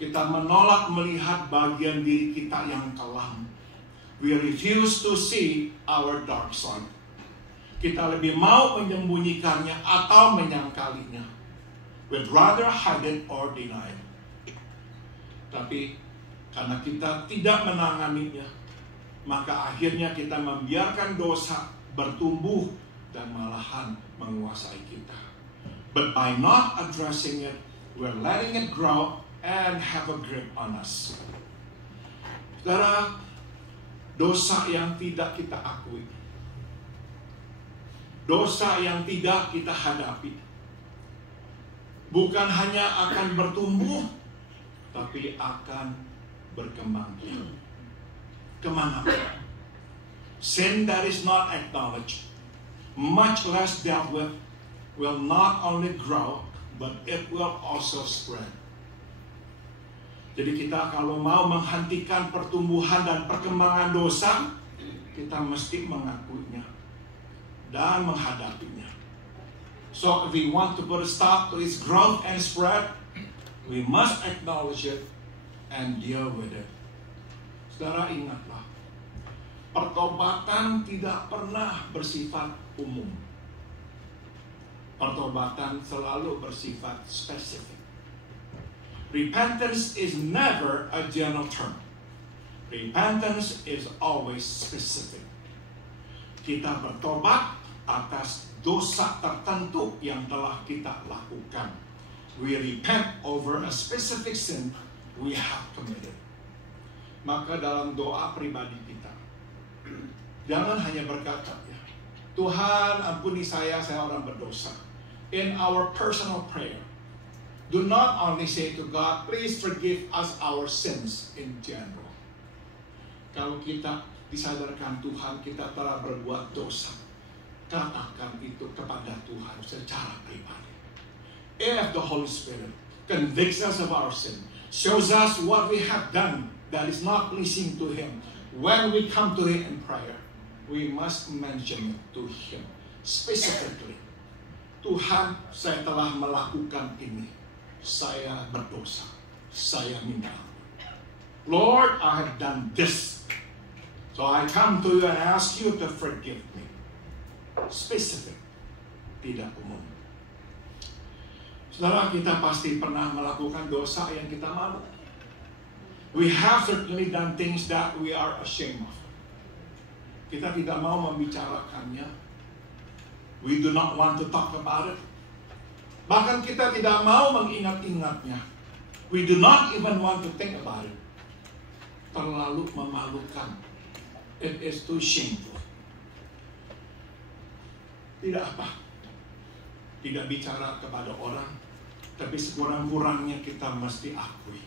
Kita menolak melihat bagian diri kita yang kelam. We refuse to see our dark side. Kita lebih mau menyembunyikannya atau menyangkalinya. We'd rather hide it or deny it. Tapi karena kita tidak menanganinya, maka akhirnya kita membiarkan dosa bertumbuh dan malahan menguasai kita. But by not addressing it, we're letting it grow and have a grip on us. Saudara, dosa yang tidak kita akui, dosa yang tidak kita hadapi, bukan hanya akan bertumbuh, tapi akan berkembang. Kemana? Sin that is not acknowledged, much less dealt with, will not only grow, but it will also spread. Jadi kita kalau mau menghentikan pertumbuhan dan perkembangan dosa, kita mesti mengakuinya dan menghadapinya. So if we want to put a stop to its growth and spread, we must acknowledge it and deal with it. Saudara, ingatlah, pertobatan tidak pernah bersifat umum. Pertobatan selalu bersifat spesifik. Repentance is never a general term. Repentance is always specific. Kita bertobat atas dosa tertentu yang telah kita lakukan. We repent over a specific sin we have committed. Maka dalam doa pribadi kita, jangan hanya berkata, ya, Tuhan ampuni saya orang berdosa. In our personal prayer, do not only say to God, please forgive us our sins in general. Kalau kita disadarkan Tuhan kita telah berbuat dosa, katakan itu kepada Tuhan secara pribadi. If the Holy Spirit convicts us of our sin, shows us what we have done that is not pleasing to Him. When we come to Him in prayer, we must mention it to Him specifically. Tuhan, saya telah melakukan ini. Saya berdosa. Saya minta ampun. Lord, I have done this. So I come to you and ask you to forgive me. Specific. Tidak umum. Saudara, kita pasti pernah melakukan dosa yang kita malu. We have certainly done things that we are ashamed of. Kita tidak mau membicarakannya. We do not want to talk about it. Bahkan kita tidak mau mengingat-ingatnya. We do not even want to think about it. Terlalu memalukan. It is too shameful. Tidak apa. Tidak bicara kepada orang. Tapi sekurang-kurangnya kita mesti akui.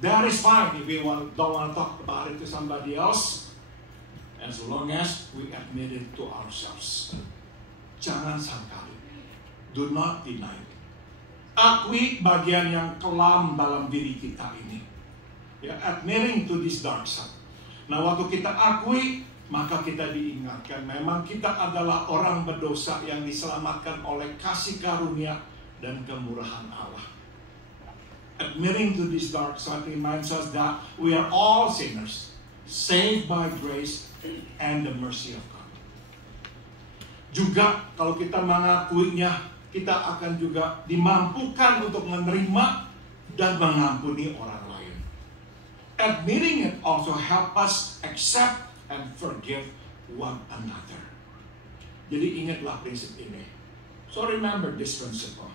That is fine if we don't want to talk about it to somebody else. As long as we admit it to ourselves. Jangan sangkali. Do not deny it. Akui bagian yang kelam dalam diri kita ini. Ya, admitting to this dark side. Nah, waktu kita akui, maka kita diingatkan. Memang kita adalah orang berdosa yang diselamatkan oleh kasih karunia dan kemurahan Allah. Admitting to this dark side reminds us that we are all sinners, saved by grace and the mercy of God. Juga kalau kita mengakuinya, kita akan juga dimampukan untuk menerima dan mengampuni orang lain. Admitting it also help us accept and forgive one another. Jadi ingatlah prinsip ini. So remember this principle.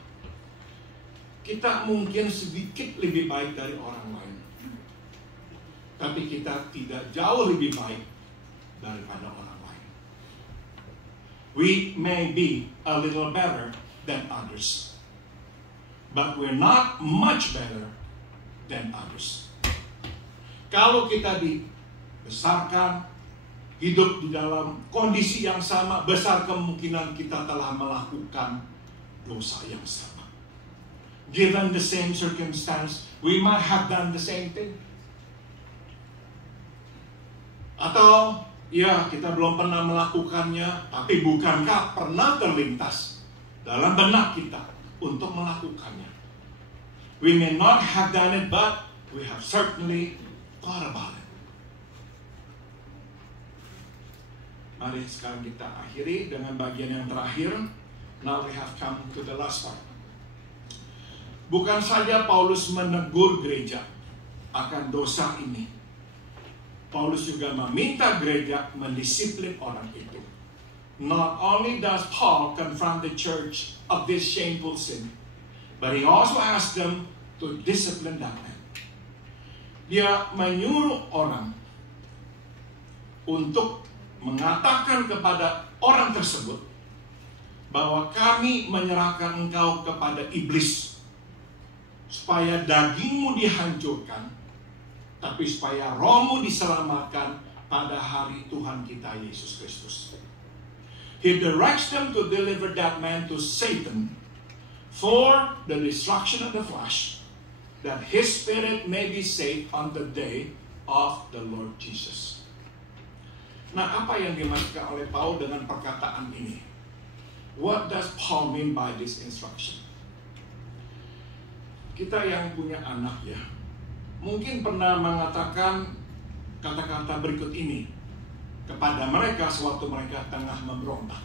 Kita mungkin sedikit lebih baik dari orang lain. Tapi kita tidak jauh lebih baik daripada orang lain. We may be a little better than others. But we're not much better than others. Kalau kita dibesarkan, hidup di dalam kondisi yang sama, besar kemungkinan kita telah melakukan dosa yang sama. Given the same circumstance, we might have done the same thing. Atau, ya kita belum pernah melakukannya, tapi bukankah pernah terlintas dalam benak kita untuk melakukannya? We may not have done it, but we have certainly thought about it. Mari sekarang kita akhiri dengan bagian yang terakhir. Now we have come to the last part. Bukan saja Paulus menegur gereja akan dosa ini, Paulus juga meminta gereja mendisiplin orang itu. Not only does Paul confront the church of this shameful sin, but he also asks them to discipline that man. Dia menyuruh orang untuk mengatakan kepada orang tersebut bahwa kami menyerahkan engkau kepada iblis supaya dagingmu dihancurkan, tapi supaya rohmu diselamatkan pada hari Tuhan kita Yesus Kristus. He directs them to deliver that man to Satan for the destruction of the flesh, that his spirit may be saved on the day of the Lord Jesus. Nah, apa yang dimaksudkan oleh Paul dengan perkataan ini? What does Paul mean by this instruction? Kita yang punya anak ya, mungkin pernah mengatakan kata-kata berikut ini kepada mereka sewaktu mereka tengah memberontak.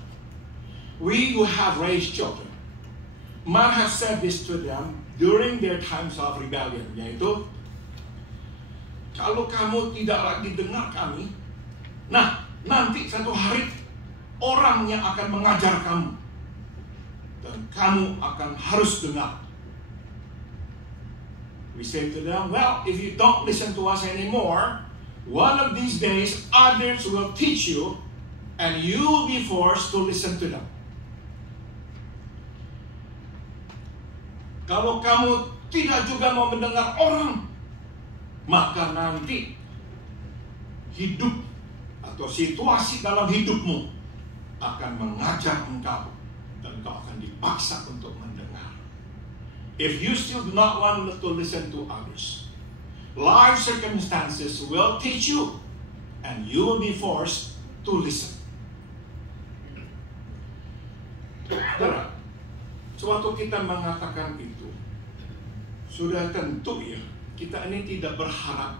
We who have raised children might have said this to them during their times of rebellion, yaitu, kalau kamu tidak lagi dengar kami, nah nanti satu hari orang yang akan mengajar kamu dan kamu akan harus dengar. We say to them, well, if you don't listen to us anymore, one of these days others will teach you and you will be forced to listen to them. Kalau kamu tidak juga mau mendengar orang, maka nanti hidup atau situasi dalam hidupmu akan mengajak engkau dan engkau akan dipaksa untuk mendengar. if you still do not want to listen to others, life circumstances will teach you, and you will be forced to listen. Saudara, sewaktu kita mengatakan itu, sudah tentu ya, kita ini tidak berharap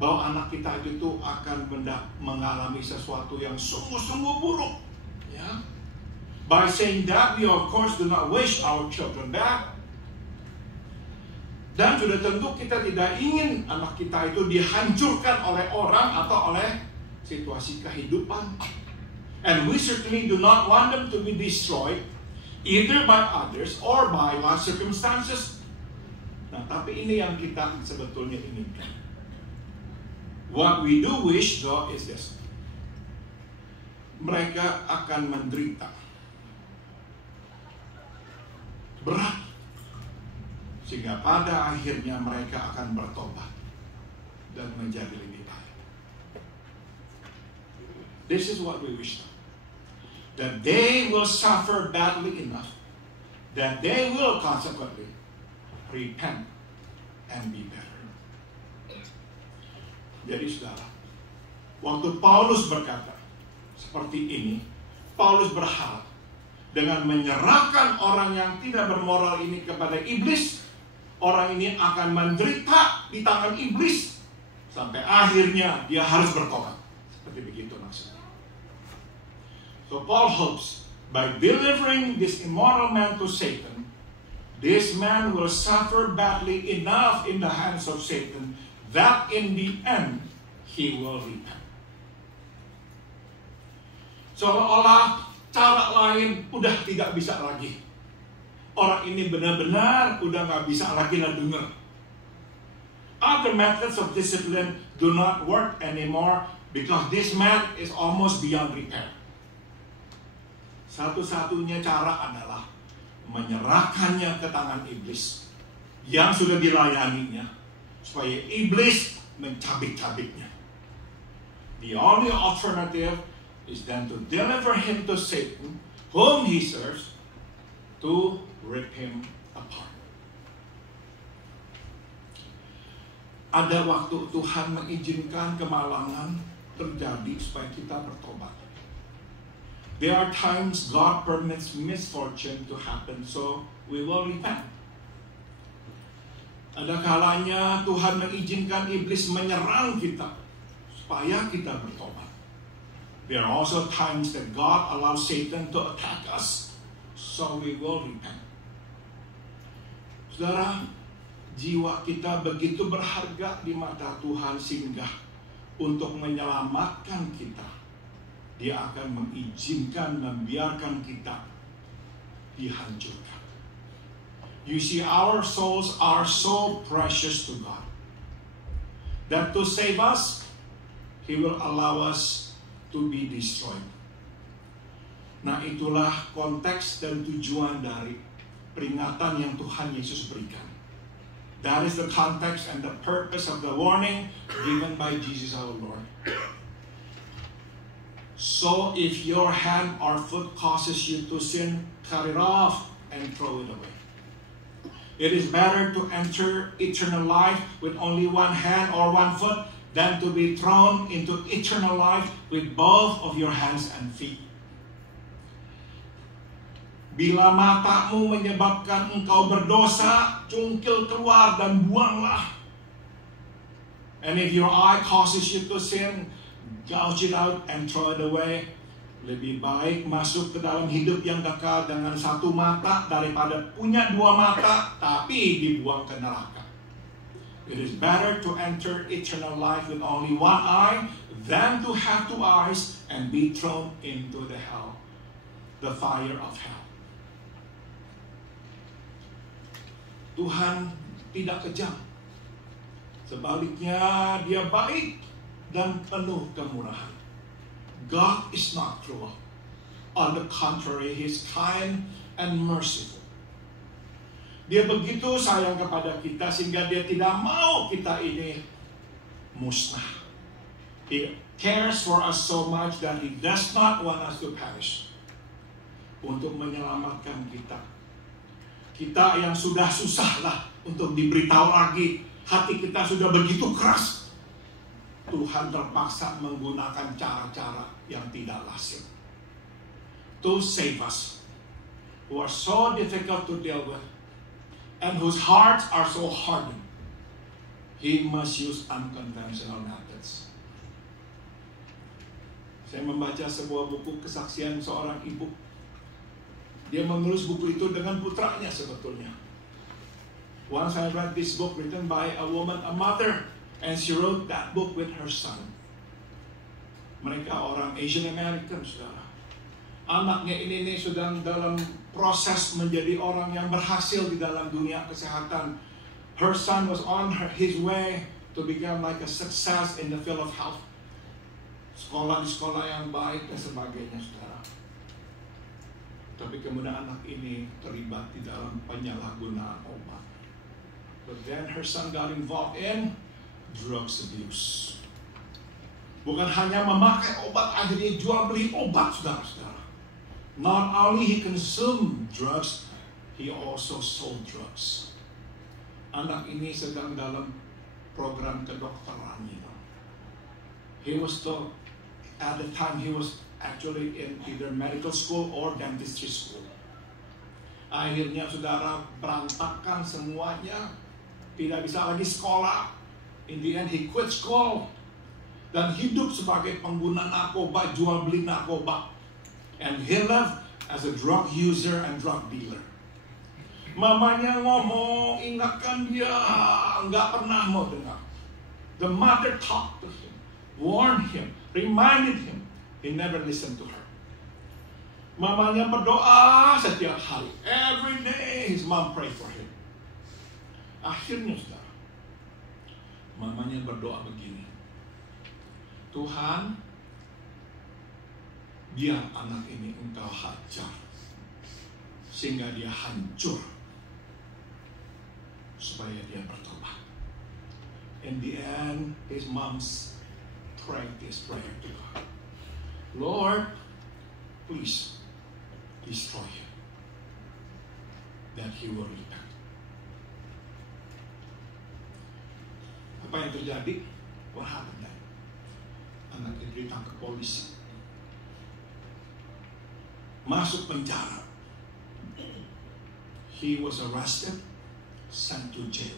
bahwa anak kita itu akan mengalami sesuatu yang sungguh-sungguh buruk. Ya. By saying that, we of course do not wish our children bad. Dan sudah tentu kita tidak ingin anak kita itu dihancurkan oleh orang atau oleh situasi kehidupan. And we certainly do not want them to be destroyed either by others or by life circumstances. Nah, tapi ini yang kita sebetulnya inginkan. What we do wish though is this. Mereka akan menderita berat, sehingga pada akhirnya mereka akan bertobat dan menjadi lebih baik. This is what we wish. That they will suffer badly enough that they will consequently repent and be better. Jadi saudara, waktu Paulus berkata seperti ini, Paulus berharap dengan menyerahkan orang yang tidak bermoral ini kepada iblis, orang ini akan menderita di tangan iblis sampai akhirnya dia harus bertobat. Seperti begitu maksudnya. So Paul hopes by delivering this immoral man to Satan, this man will suffer badly enough in the hands of Satan that in the end he will repent. Seolah-olah cara lain udah tidak bisa lagi. Orang ini benar-benar udah gak bisa lagi dengar. Other methods of discipline do not work anymore because this man is almost beyond repair. Satu-satunya cara adalah menyerahkannya ke tangan iblis yang sudah dilayaninya supaya iblis mencabik-cabiknya. The only alternative is then to deliver him to Satan, whom he serves, to rip him apart. Ada waktu Tuhan mengizinkan kemalangan terjadi supaya kita bertobat. There are times God permits misfortune to happen, so we will repent. Ada kalanya Tuhan mengizinkan iblis menyerang kita supaya kita bertobat. There are also times that God allows Satan to attack us, so we will repent. Saudara, jiwa kita begitu berharga di mata Tuhan sehingga untuk menyelamatkan kita, Dia akan mengizinkan, membiarkan kita dihancurkan. You see, our souls are so precious to God that to save us, He will allow us to be destroyed. Nah, itulah konteks dan tujuan dari peringatan yang Tuhan Yesus berikan. That is the context and the purpose of the warning given by Jesus our Lord. So if your hand or foot causes you to sin, cut it off and throw it away. It is better to enter eternal life with only one hand or one foot than to be thrown into eternal life with both of your hands and feet. Bila matamu menyebabkan engkau berdosa, cungkil keluar dan buanglah. And if your eye causes you to sin, gouge it out and throw it away. Lebih baik masuk ke dalam hidup yang kekal dengan satu mata daripada punya dua mata tapi dibuang ke neraka. It is better to enter eternal life with only one eye than to have two eyes and be thrown into the hell, the fire of hell. Tuhan tidak kejam. Sebaliknya, Dia baik dan penuh kemurahan. God is not cruel. On the contrary, He is kind and merciful. Dia begitu sayang kepada kita sehingga Dia tidak mau kita ini musnah. He cares for us so much that He does not want us to perish. Untuk menyelamatkan kita, Kita yang sudah susah lah untuk diberitahu lagi, hati kita sudah begitu keras, Tuhan terpaksa menggunakan cara-cara yang tidak lazim to save us, who are so difficult to deal with and whose hearts are so hardened. He must use unconventional methods. Saya membaca sebuah buku kesaksian seorang ibu. Dia menulis buku itu dengan putranya sebetulnya. Once I read this book written by a woman, a mother, and she wrote that book with her son. Mereka orang Asian American, saudara. Anaknya ini sedang dalam proses menjadi orang yang berhasil di dalam dunia kesehatan. Her son was on his way to become like a success in the field of health. Sekolah di sekolah yang baik dan sebagainya, saudara. Tapi kemudian anak ini terlibat di dalam penyalahgunaan obat. But then her son got involved in drugs abuse. Bukan hanya memakai obat, akhirnya jual beli obat, saudara-saudara. Not only he consumed drugs, he also sold drugs. Anak ini sedang dalam program kedokteran. He was told, at the time he was actually in either medical school or dentistry school. Akhirnya saudara berantakan semuanya, tidak bisa lagi sekolah. In the end he quit school dan hidup sebagai pengguna narkoba, jual beli narkoba. And he lived as a drug user and drug dealer. Mamanya ngomong, ingatkan dia, nggak pernah mau dengar. The mother talked to him, warned him, reminded him. He never listened to her. Mamanya berdoa setiap hari. Every day his mom prayed for him. Akhirnya, saudara, mamanya berdoa begini. Tuhan, biar anak ini Engkau hajar sehingga dia hancur, supaya dia bertobat. In the end, his mom's prayed this prayer to God. Lord, please destroy him, that he will repent. Apa yang terjadi? What happened then? Anak itu ditangkap polisi, masuk penjara. He was arrested, sent to jail.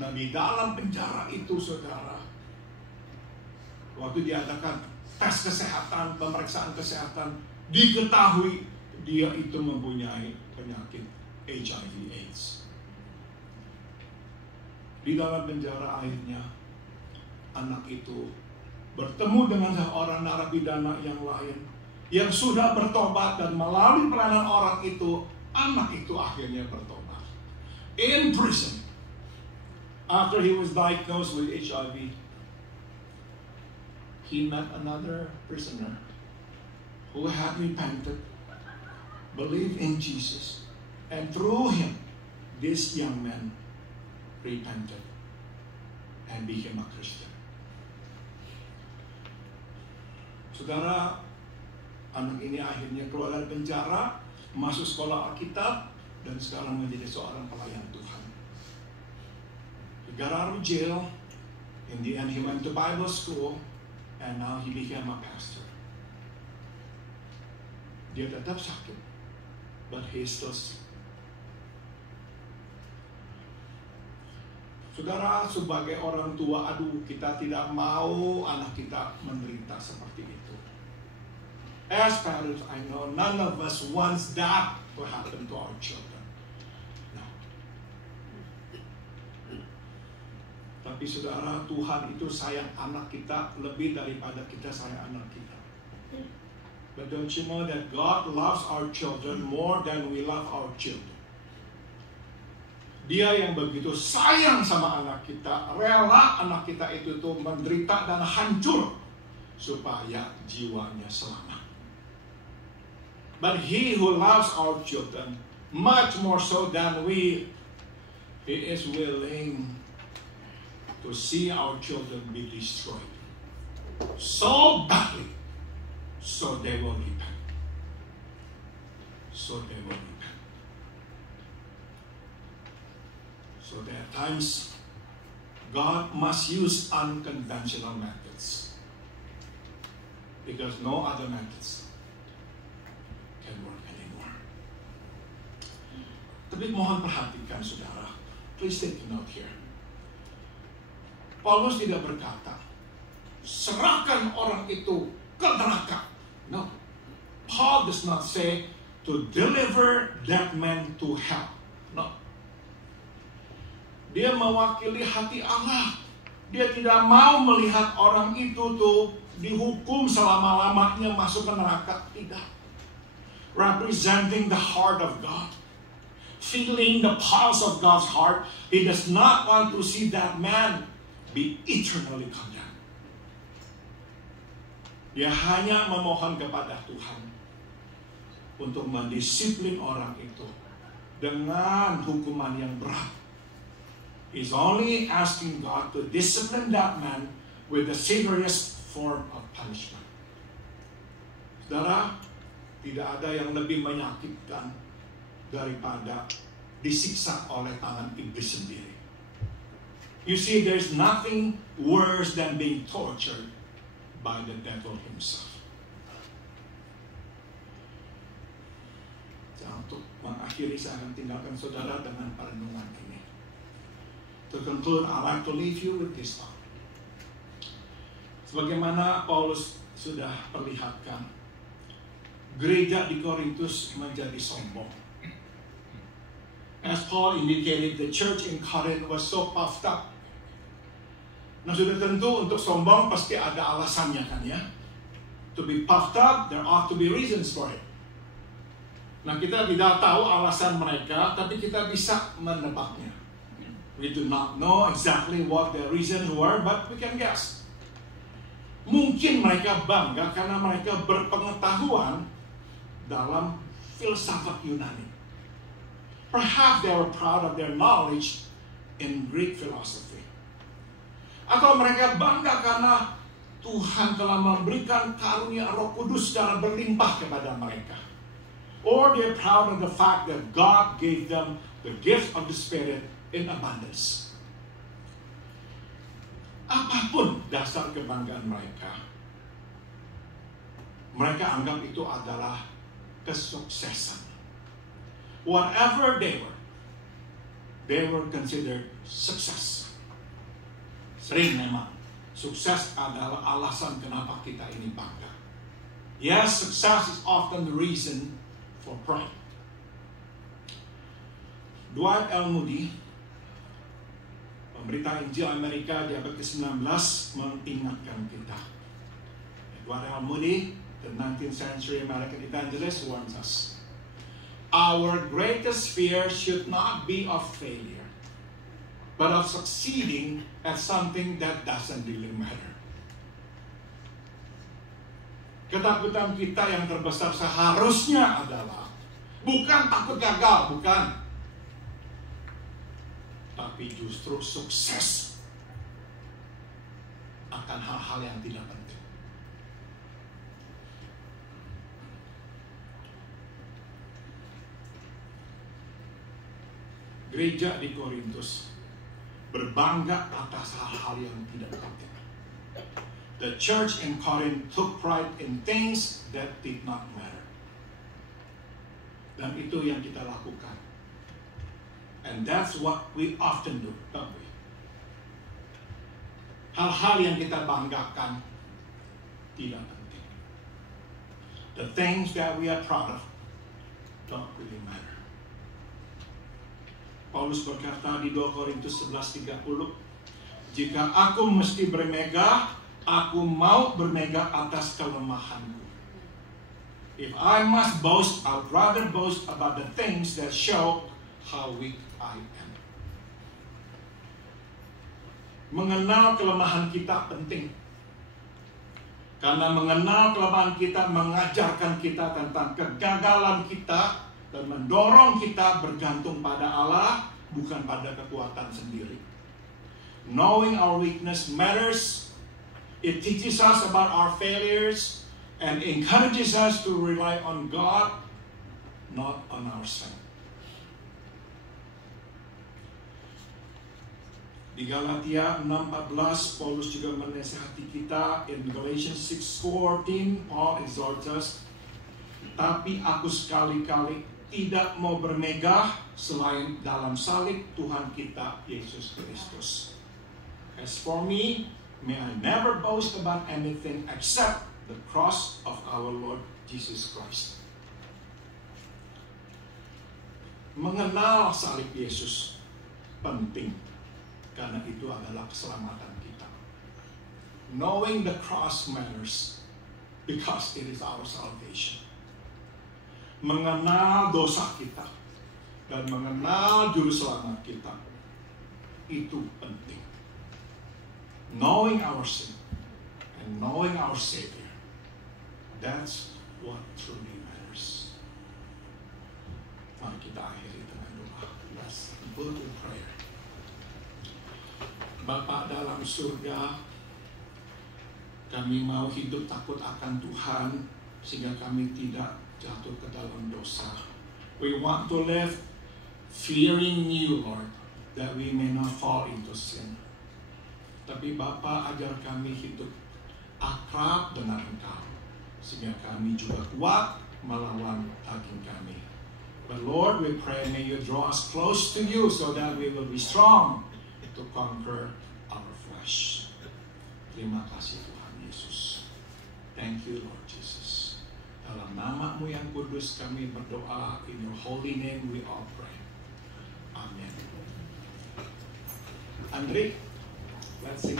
Nah, di dalam penjara itu, saudara, waktu diadakan tes kesehatan, pemeriksaan kesehatan, diketahui dia itu mempunyai penyakit HIV/AIDS. Di dalam penjara akhirnya anak itu bertemu dengan seorang narapidana yang lain yang sudah bertobat, dan melalui peranan orang itu, anak itu akhirnya bertobat. In prison, after he was diagnosed with HIV, he met another prisoner who had repented, believed in Jesus, and through him, this young man repented and became a Christian. Saudara, anak ini akhirnya keluar dari penjara, masuk sekolah Alkitab, dan sekarang menjadi seorang pelayan Tuhan. He got out of jail. In the end, he went to Bible school, and now he became a pastor. Dia tetap sakit, but he is still sick. Saudara, sebagai orang tua, kita tidak mau anak kita menderita seperti itu. As parents, I know none of us wants that to happen to our children. No. Tapi saudara, Tuhan itu sayang anak kita lebih daripada kita sayang anak kita. But don't you know that God loves our children more than we love our children? Dia yang begitu sayang sama anak kita, rela anak kita itu tuh menderita dan hancur supaya jiwanya selamat. But he who loves our children much more so than we, he is willing to see our children be destroyed so badly, so they will repent. So they will repent. So there are times God must use unconventional methods because no other methods can work anymore. Tapi mohon perhatikan saudara, please take a note here. Paulus tidak berkata, serahkan orang itu ke neraka. No, Paul does not say to deliver that man to hell. No. Dia mewakili hati Allah. Dia tidak mau melihat orang itu tuh dihukum selama-lamanya masuk ke neraka. Tidak. Representing the heart of God. Feeling the pulse of God's heart. He does not want to see that man be eternally condemned. Dia hanya memohon kepada Tuhan untuk mendisiplin orang itu dengan hukuman yang berat. He's only asking God to discipline that man with the severest form of punishment. Saudara, tidak ada yang lebih menyakitkan daripada disiksa oleh tangan iblis sendiri. You see, there's nothing worse than being tortured by the devil himself. Untuk mengakhiri, saya akan tinggalkan saudara dengan perenungan ini. To conclude, I'd like to leave you with this thought. Sebagaimana Paulus sudah perlihatkan, gereja di Korintus menjadi sombong. As Paul indicated, the church in Corinth was so puffed up. Nah, sudah tentu untuk sombong pasti ada alasannya kan ya. To be puffed up, there ought to be reasons for it. Nah, kita tidak tahu alasan mereka, tapi kita bisa menebaknya. We do not know exactly what the reasons were, but we can guess. Mungkin mereka bangga karena mereka berpengetahuan dalam filsafat Yunani. Perhaps they were proud of their knowledge in Greek philosophy. Atau mereka bangga karena Tuhan telah memberikan karunia Roh Kudus secara berlimpah kepada mereka. Or they're proud of the fact that God gave them the gift of the Spirit in abundance. Apapun dasar kebanggaan mereka, mereka anggap itu adalah kesuksesan. Whatever they were considered success. Sering memang, sukses adalah alasan kenapa kita ini bangga. Yes, success is often the reason for pride. Dwight L. Moody, pemberita Injil Amerika di abad ke-19, mengingatkan kita. Dwight L. Moody, the 19th century American evangelist, warns us. Our greatest fear should not be of failure, but of succeeding at something that doesn't really matter. Ketakutan kita yang terbesar seharusnya adalah bukan takut gagal, bukan. Tapi justru sukses akan hal-hal yang tidak penting. Gereja di Korintus berbangga atas hal-hal yang tidak penting. The church in Corinth took pride in things that did not matter. Dan itu yang kita lakukan. And that's what we often do, don't we? Hal-hal yang kita banggakan tidak penting. The things that we are proud of don't really matter. Paulus berkata di 2 Korintus 11:30, jika aku mesti bermegah, aku mau bermegah atas kelemahanku. If I must boast, I'd rather boast about the things that show how weak I am. Mengenal kelemahan kita penting. Karena mengenal kelemahan kita mengajarkan kita tentang kegagalan kita dan mendorong kita bergantung pada Allah, bukan pada kekuatan sendiri. Knowing our weakness matters. It teaches us about our failures and encourages us to rely on God, not on our strength. Di Galatia 6:14 Paulus juga menasihati kita. In Galatians 6:14 Paul exhorts us, tapi aku sekali-kali tidak mau bermegah selain dalam salib Tuhan kita Yesus Kristus. As for me, may I never boast about anything except the cross of our Lord Jesus Christ. Mengenal salib Yesus penting, karena itu adalah keselamatan kita. Knowing the cross matters because it is our salvation. Mengenal dosa kita dan mengenal juru selamat kita, itu penting. Knowing our sin and knowing our Savior, that's what truly matters. Mari kita akhiri dengan doa. Let's conclude with prayer. Bapa dalam surga, kami mau hidup takut akan Tuhan sehingga kami tidak jatuh ke dalam dosa. We want to live fearing you, Lord, that we may not fall into sin. Tapi Bapa, ajar kami hidup akrab dengan Engkau sehingga kami juga kuat melawan daging kami. But Lord, we pray, may you draw us close to you so that we will be strong to conquer our flesh. Terima kasih Tuhan Yesus. Thank you Lord Jesus. Dalam nama-Mu yang kudus kami berdoa. In your holy name we all pray. Amen. Andre, let's sing.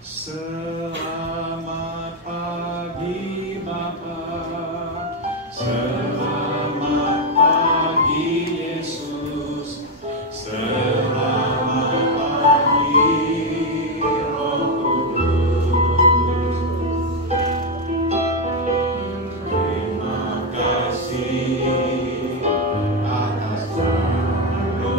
Selamat pagi Bapa. Selamat pagi Yesus. Selamat pagi Roh Kudus. Terima kasih atas anugerah-Mu.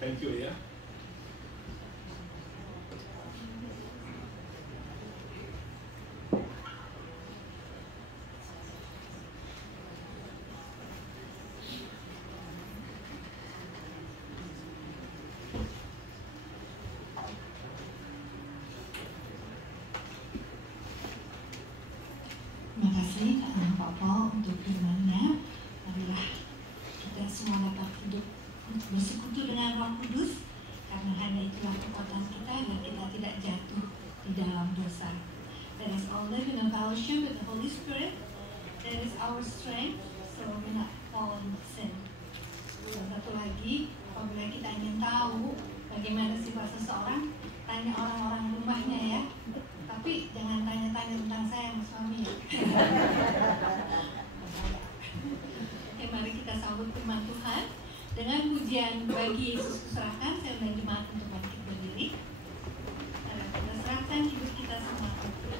Thank you ya. Terima kasih Pak Paul untuk firman-Nya. Marilah kita semua dapat hidup bersekutu dengan Roh Kudus, karena hanya itulah kekuatan kita agar kita tidak jatuh di dalam dosa. Let us all live in a fellowship with the Holy Spirit. That is our strength, so we not fall in sin. Dan satu lagi, apabila kita ingin tahu bagaimana sifat seseorang, tanya orang-orang rumahnya ya. Tapi jangan tanya-tanya tentang saya sama suami ya. Oke, mari kita sambut firman Tuhan dengan pujian bagi Yesus kuserahkan. Saya undang jemaat untuk bangkit berdiri. Kita serahkan hidup kita semua kepada Tuhan.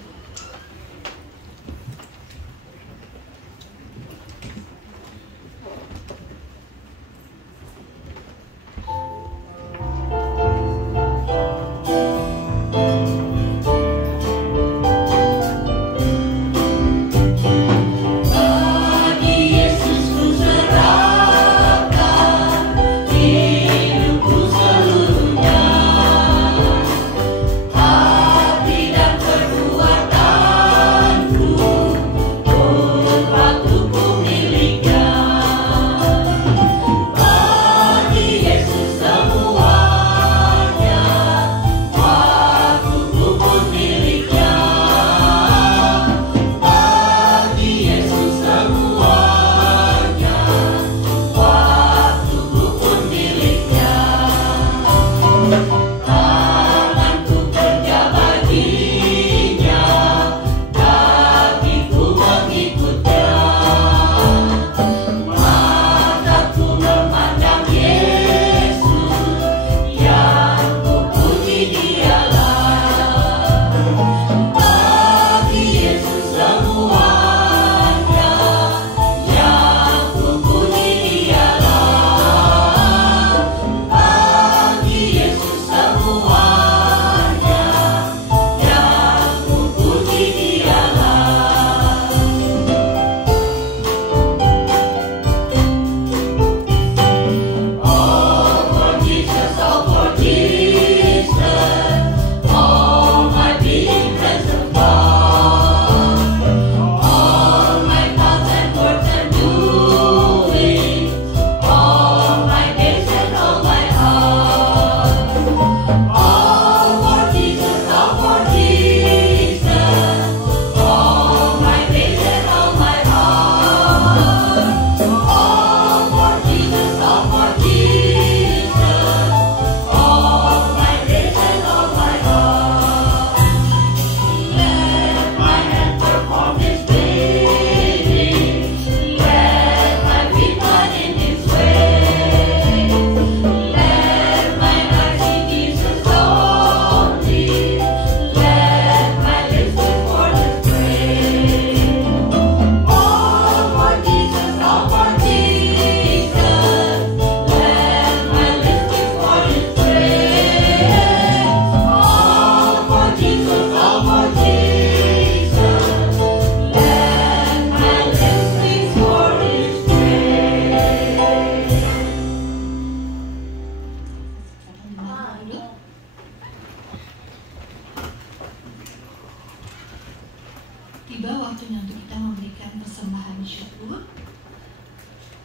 Tiba waktunya untuk kita memberikan persembahan syukur.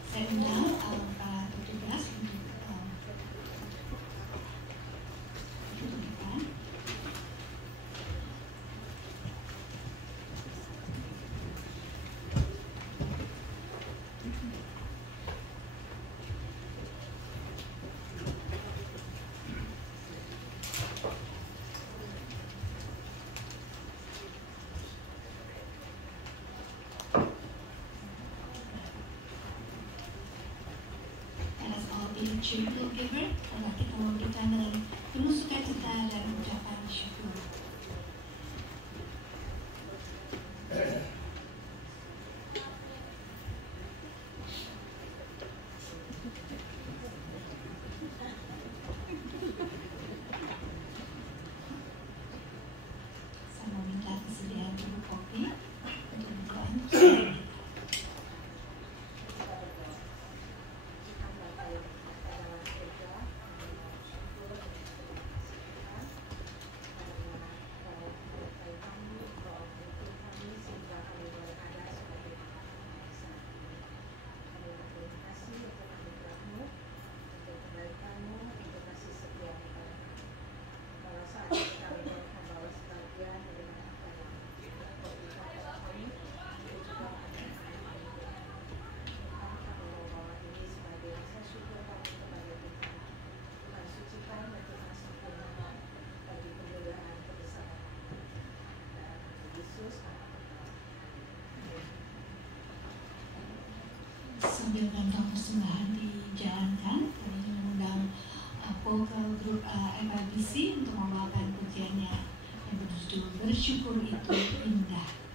Saya undang para petugas untuk depan. Cheerful giver, telah kita memberikan dengan penuh sukacita dan ucapan syukur. Saya meminta kesediaan bubuk kopi untuk berdoa. Sambil kantong persembahan dijalankan, kami mengundang vokal grup FIBC untuk membawakan pujiannya yang berjudul Bersyukur Itu Indah.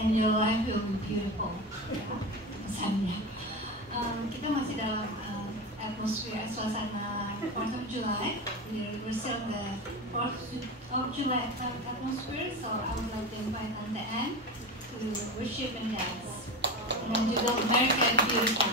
and your life will be beautiful. Pesannya. Kita masih dalam atmosfer suasana 4th of July. We're still in the 4th of July atmosphere, so I would like to invite Tante Anne to worship and dance. And juga America the Beautiful.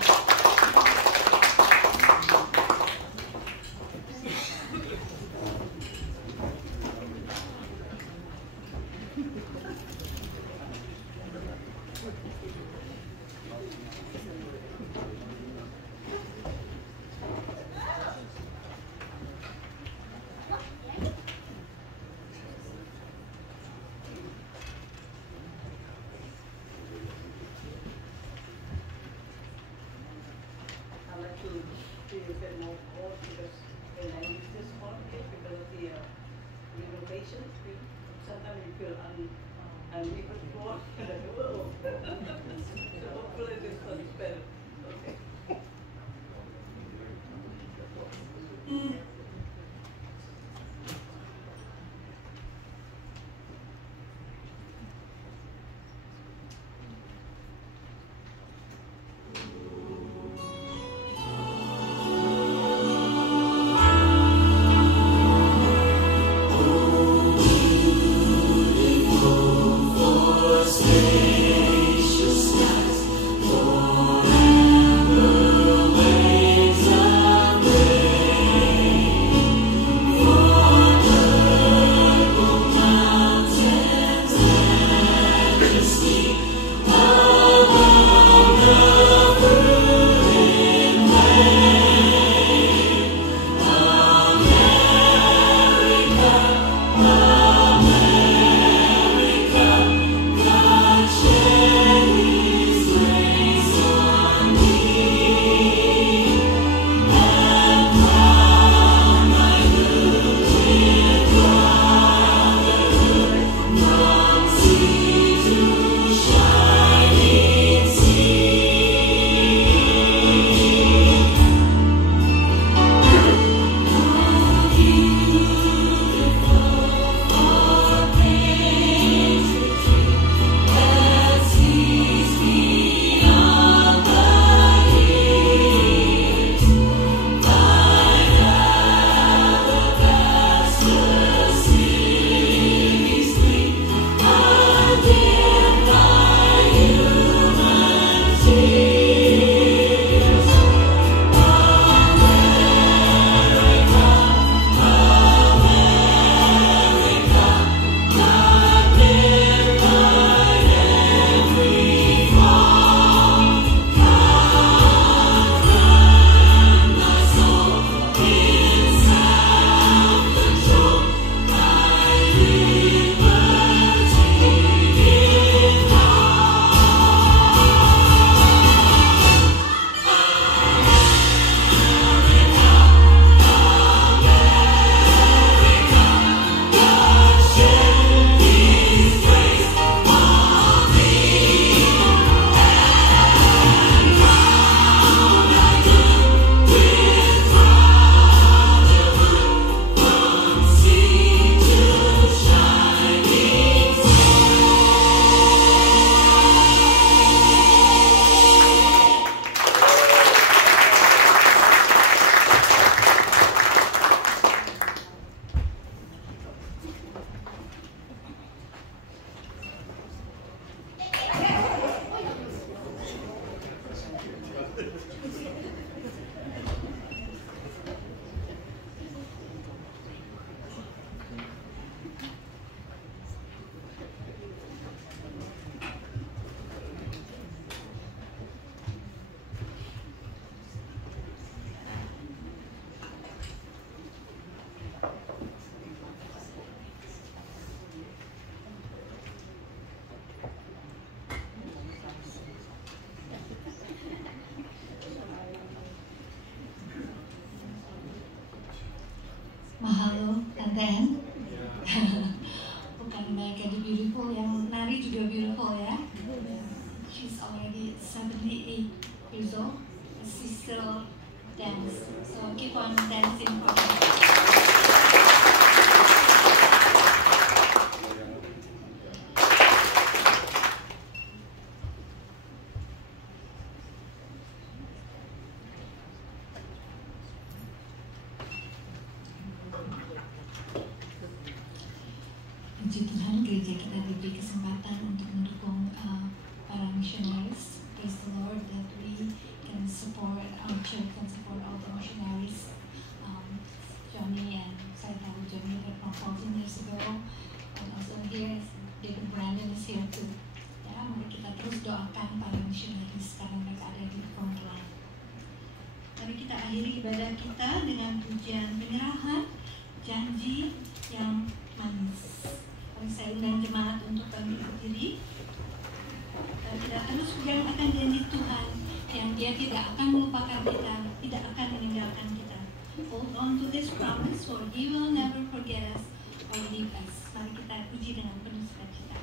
Mahalo, Tante Anne. Bukan America the Beautiful, yang nari juga beautiful ya. She's already 78 years old, but she still dance. So keep on dancing for her. Tuhan, gereja kita diberi kesempatan untuk mendukung para missionaries. Praise the Lord that we can support, our church can support all the missionaries. Johnny and saya tahu Johnny that from 14 years ago, and also here David Brandon is here too. Ya, mari kita terus doakan para missionaries karena mereka ada di front line. Mari kita akhiri ibadah kita dengan pujian penyerahan, janji yang manis. Mari saya undang jemaat untuk bangkit berdiri. Kita terus pegang akan janji Tuhan yang Dia tidak akan melupakan kita, tidak akan meninggalkan kita. Hold on to this promise, for He will never forget us or leave us. Mari kita puji dengan penuh sukacita.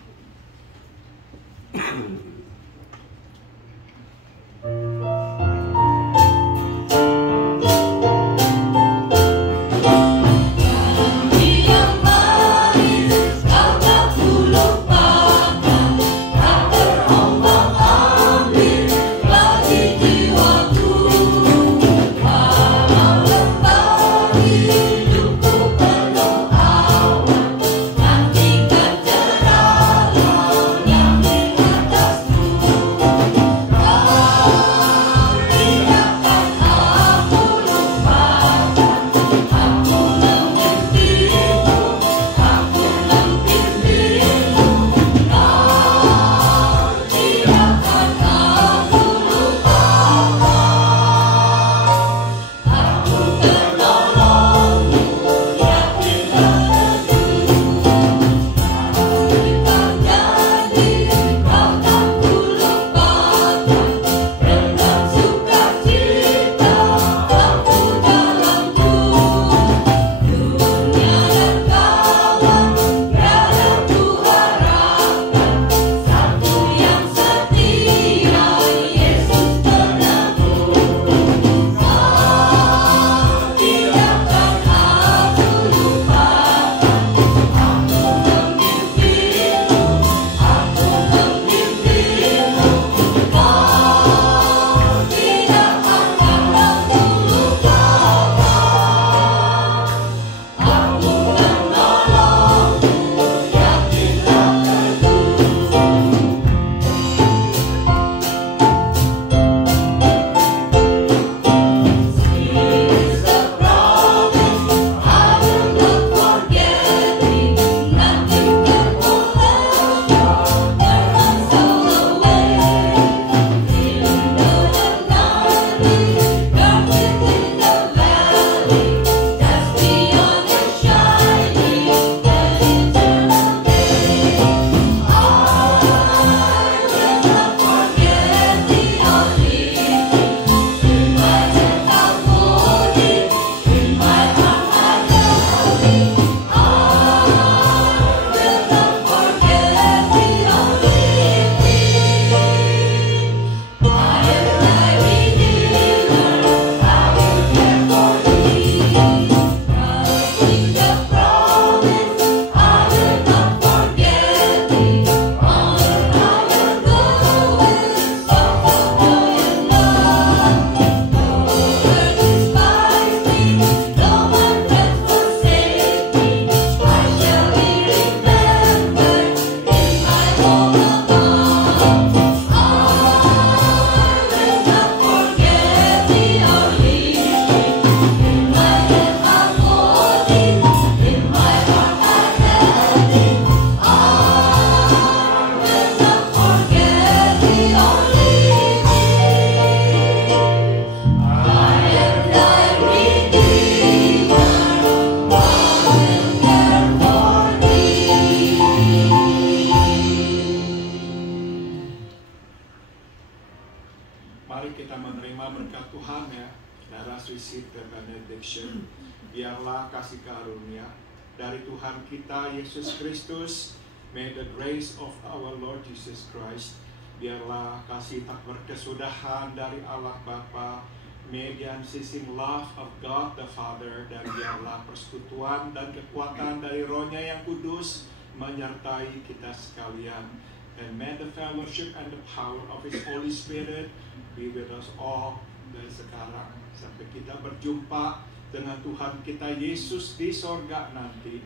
Biarlah kasih karunia dari Tuhan kita Yesus Kristus, may the grace of our Lord Jesus Christ, biarlah kasih tak berkesudahan dari Allah Bapa, may the unceasing love of God the Father, dan biarlah persekutuan dan kekuatan dari Roh-Nya yang kudus menyertai kita sekalian. And may the fellowship and the power of His Holy Spirit be with us all dari sekarang sampai kita berjumpa dengan Tuhan kita Yesus di sorga nanti.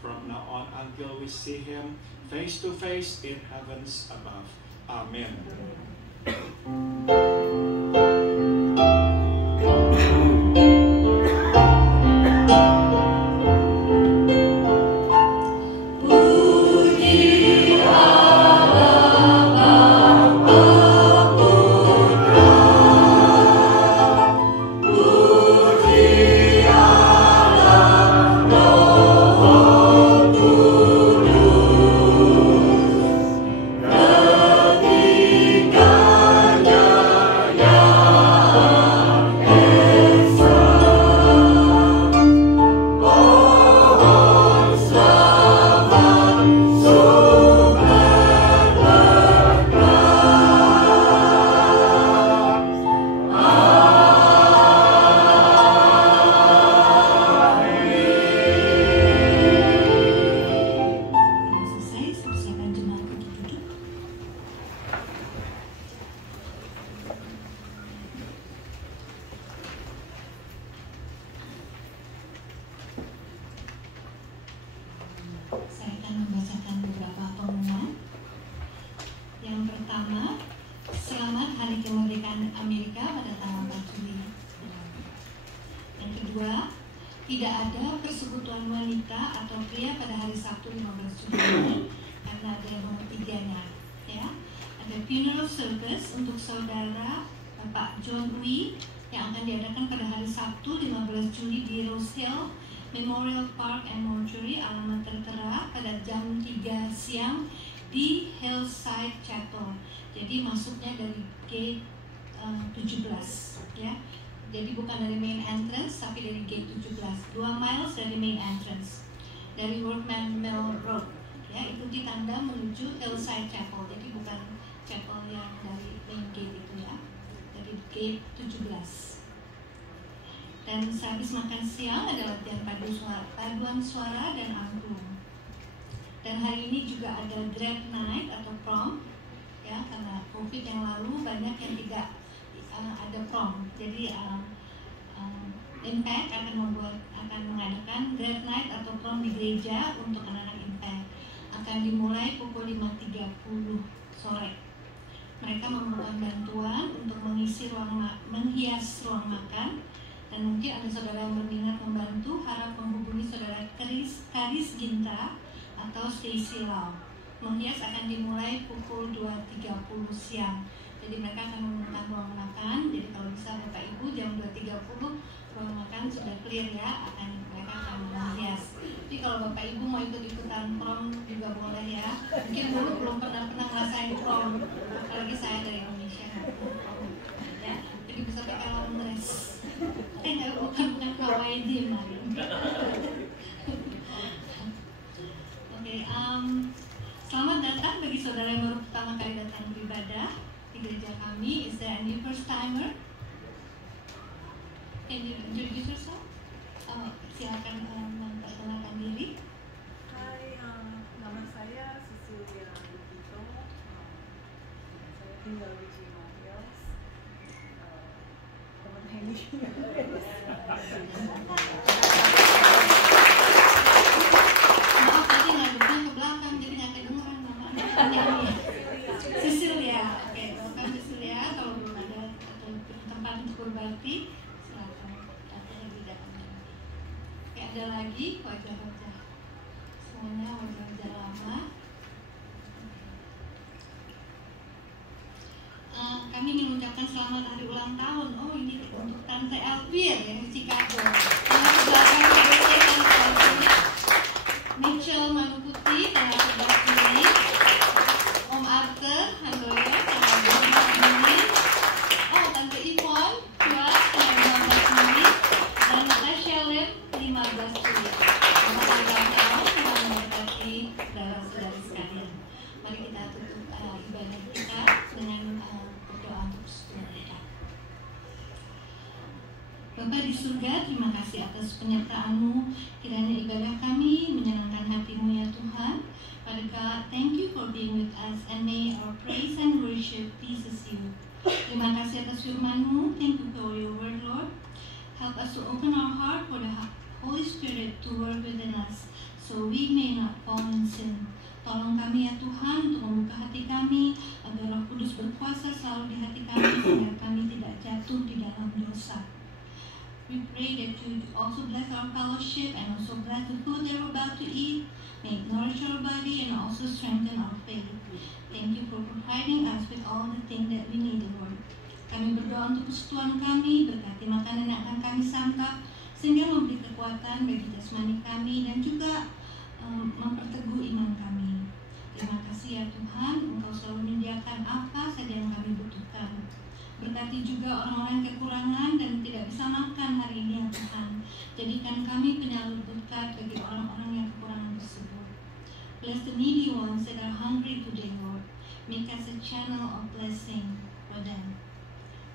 from now on until we see Him face to face in heavens above. Amen. Saya akan membacakan beberapa pengumuman. Yang pertama, selamat Hari Kemerdekaan Amerika pada tanggal 4 Juli. Yang kedua, tidak ada persekutuan wanita atau pria pada hari Sabtu 15 Juli karena ada nomor 3-nya. Ya, ada funeral service untuk saudara Bapak John Wee yang akan diadakan pada hari Sabtu 15 Juli di Rosehill Memorial Park and Mortuary, alamat tertera pada jam 3 siang di Hillside Chapel. Jadi masuknya dari gate 17 ya. Jadi bukan dari main entrance tapi dari gate 17, 2 miles dari main entrance. Dari Workman Mill Road ya, itu di tanda menuju Hillside Chapel. Jadi bukan chapel yang dari main gate itu ya. Dari gate 17. Dan sehabis makan siang ada latihan paduan suara dan angklung. Dan hari ini juga ada grad night atau prom ya, karena COVID yang lalu banyak yang tidak ada prom. Jadi Impact akan mengadakan grad night atau prom di gereja untuk anak-anak Impact. Akan dimulai pukul 5.30 sore. Mereka memerlukan bantuan untuk menghias ruang makan. Dan mungkin ada saudara yang berminat membantu, harap menghubungi saudara Karis Ginta atau Stacy Lau. Menghias akan dimulai pukul 2.30 siang. Jadi mereka akan menggunakan ruang makan. Jadi kalau bisa Bapak Ibu jam 2.30 ruang makan sudah clear ya, mereka akan menghias. Tapi kalau Bapak Ibu mau ikut-ikutan prom juga boleh ya. Mungkin dulu belum pernah ngerasain prom, apalagi saya dari Indonesia. Ya, jadi bisa pakai lawan dress. Bukan kawaii di mari. Oke, selamat datang bagi saudara yang baru pertama kali datang beribadah di gereja kami. Is there any first timer? Can you introduce yourself? Silakan memperkenalkan diri. Hai, nama saya Cecilia Lukito. Saya tinggal di Chino Hills. Teman Henny. Maaf tadi ngadepnya ke belakang jadi nggak kedengeran namanya. Cecilia, oke, bukan Cecilia. Kalau belum ada atau tempat untuk berbakti, silakan datang di dalamnya. Oke, ada lagi wajah-wajah, semuanya wajah-wajah lama. Kami ingin mengucapkan selamat hari ulang tahun. Oh, ini untuk Tante Elvir yang di Chicago. Selamat belakang birthday Tante Elvir. Mitchell Manuputi tanggal 11 Juli. Om Arthur Handoyo tanggal 12 Juli. Oh, Tante Ivon Kuat tanggal 15 Juli. Dan Natasha Lim 15 Juli. Selamat hari ulang tahun, selamat memberkati saudara-saudara sekalian. Mari kita tutup ibadah kita dengan berdoa untuk seluruh kita. Bapa di surga, terima kasih atas penyertaan-Mu. Kiranya ibadah kami menyenangkan hati-Mu ya Tuhan. Father God, thank you for being with us and may our praise and worship pleases you. Terima kasih atas firman-Mu. Thank you for your word, Lord. Help us to open our heart for the Holy Spirit to work within us, so we may not fall in sin. Tolong kami ya Tuhan untuk membuka hati kami agar Roh Kudus berkuasa selalu di hati kami sehingga kami tidak jatuh di dalam dosa. We pray that you also bless our fellowship and also bless the food that we're about to eat. May it nourish our body and also strengthen our faith. Thank you for providing us with all the things that we need, Lord. Kami berdoa untuk persekutuan kami, berkati makanan yang akan kami santap, sehingga memberi kekuatan bagi jasmani kami dan juga memperteguh iman kami. Terima kasih ya Tuhan, Engkau selalu menyediakan apa saja yang kami butuhkan. Berkati juga orang-orang yang kekurangan dan tidak bisa makan hari ini ya Tuhan. Jadikan kami penyalur berkat bagi orang-orang yang kekurangan tersebut. Bless the needy ones that are hungry today, Lord. Make us a channel of blessing for them.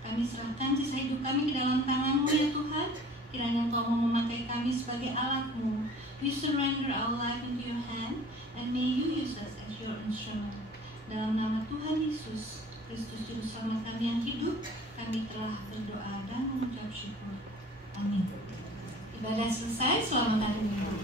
Kami serahkan sisa hidup kami ke dalam tangan-Mu ya Tuhan. Kiranya Engkau mau memakai kami sebagai alat-Mu. We surrender our life into your hand and may you use us as your instrument. Dalam nama Tuhan Yesus Kristus Juru Selamat kami yang hidup, kami telah berdoa dan mengucap syukur. Amin. Ibadah selesai, selamat hari Minggu.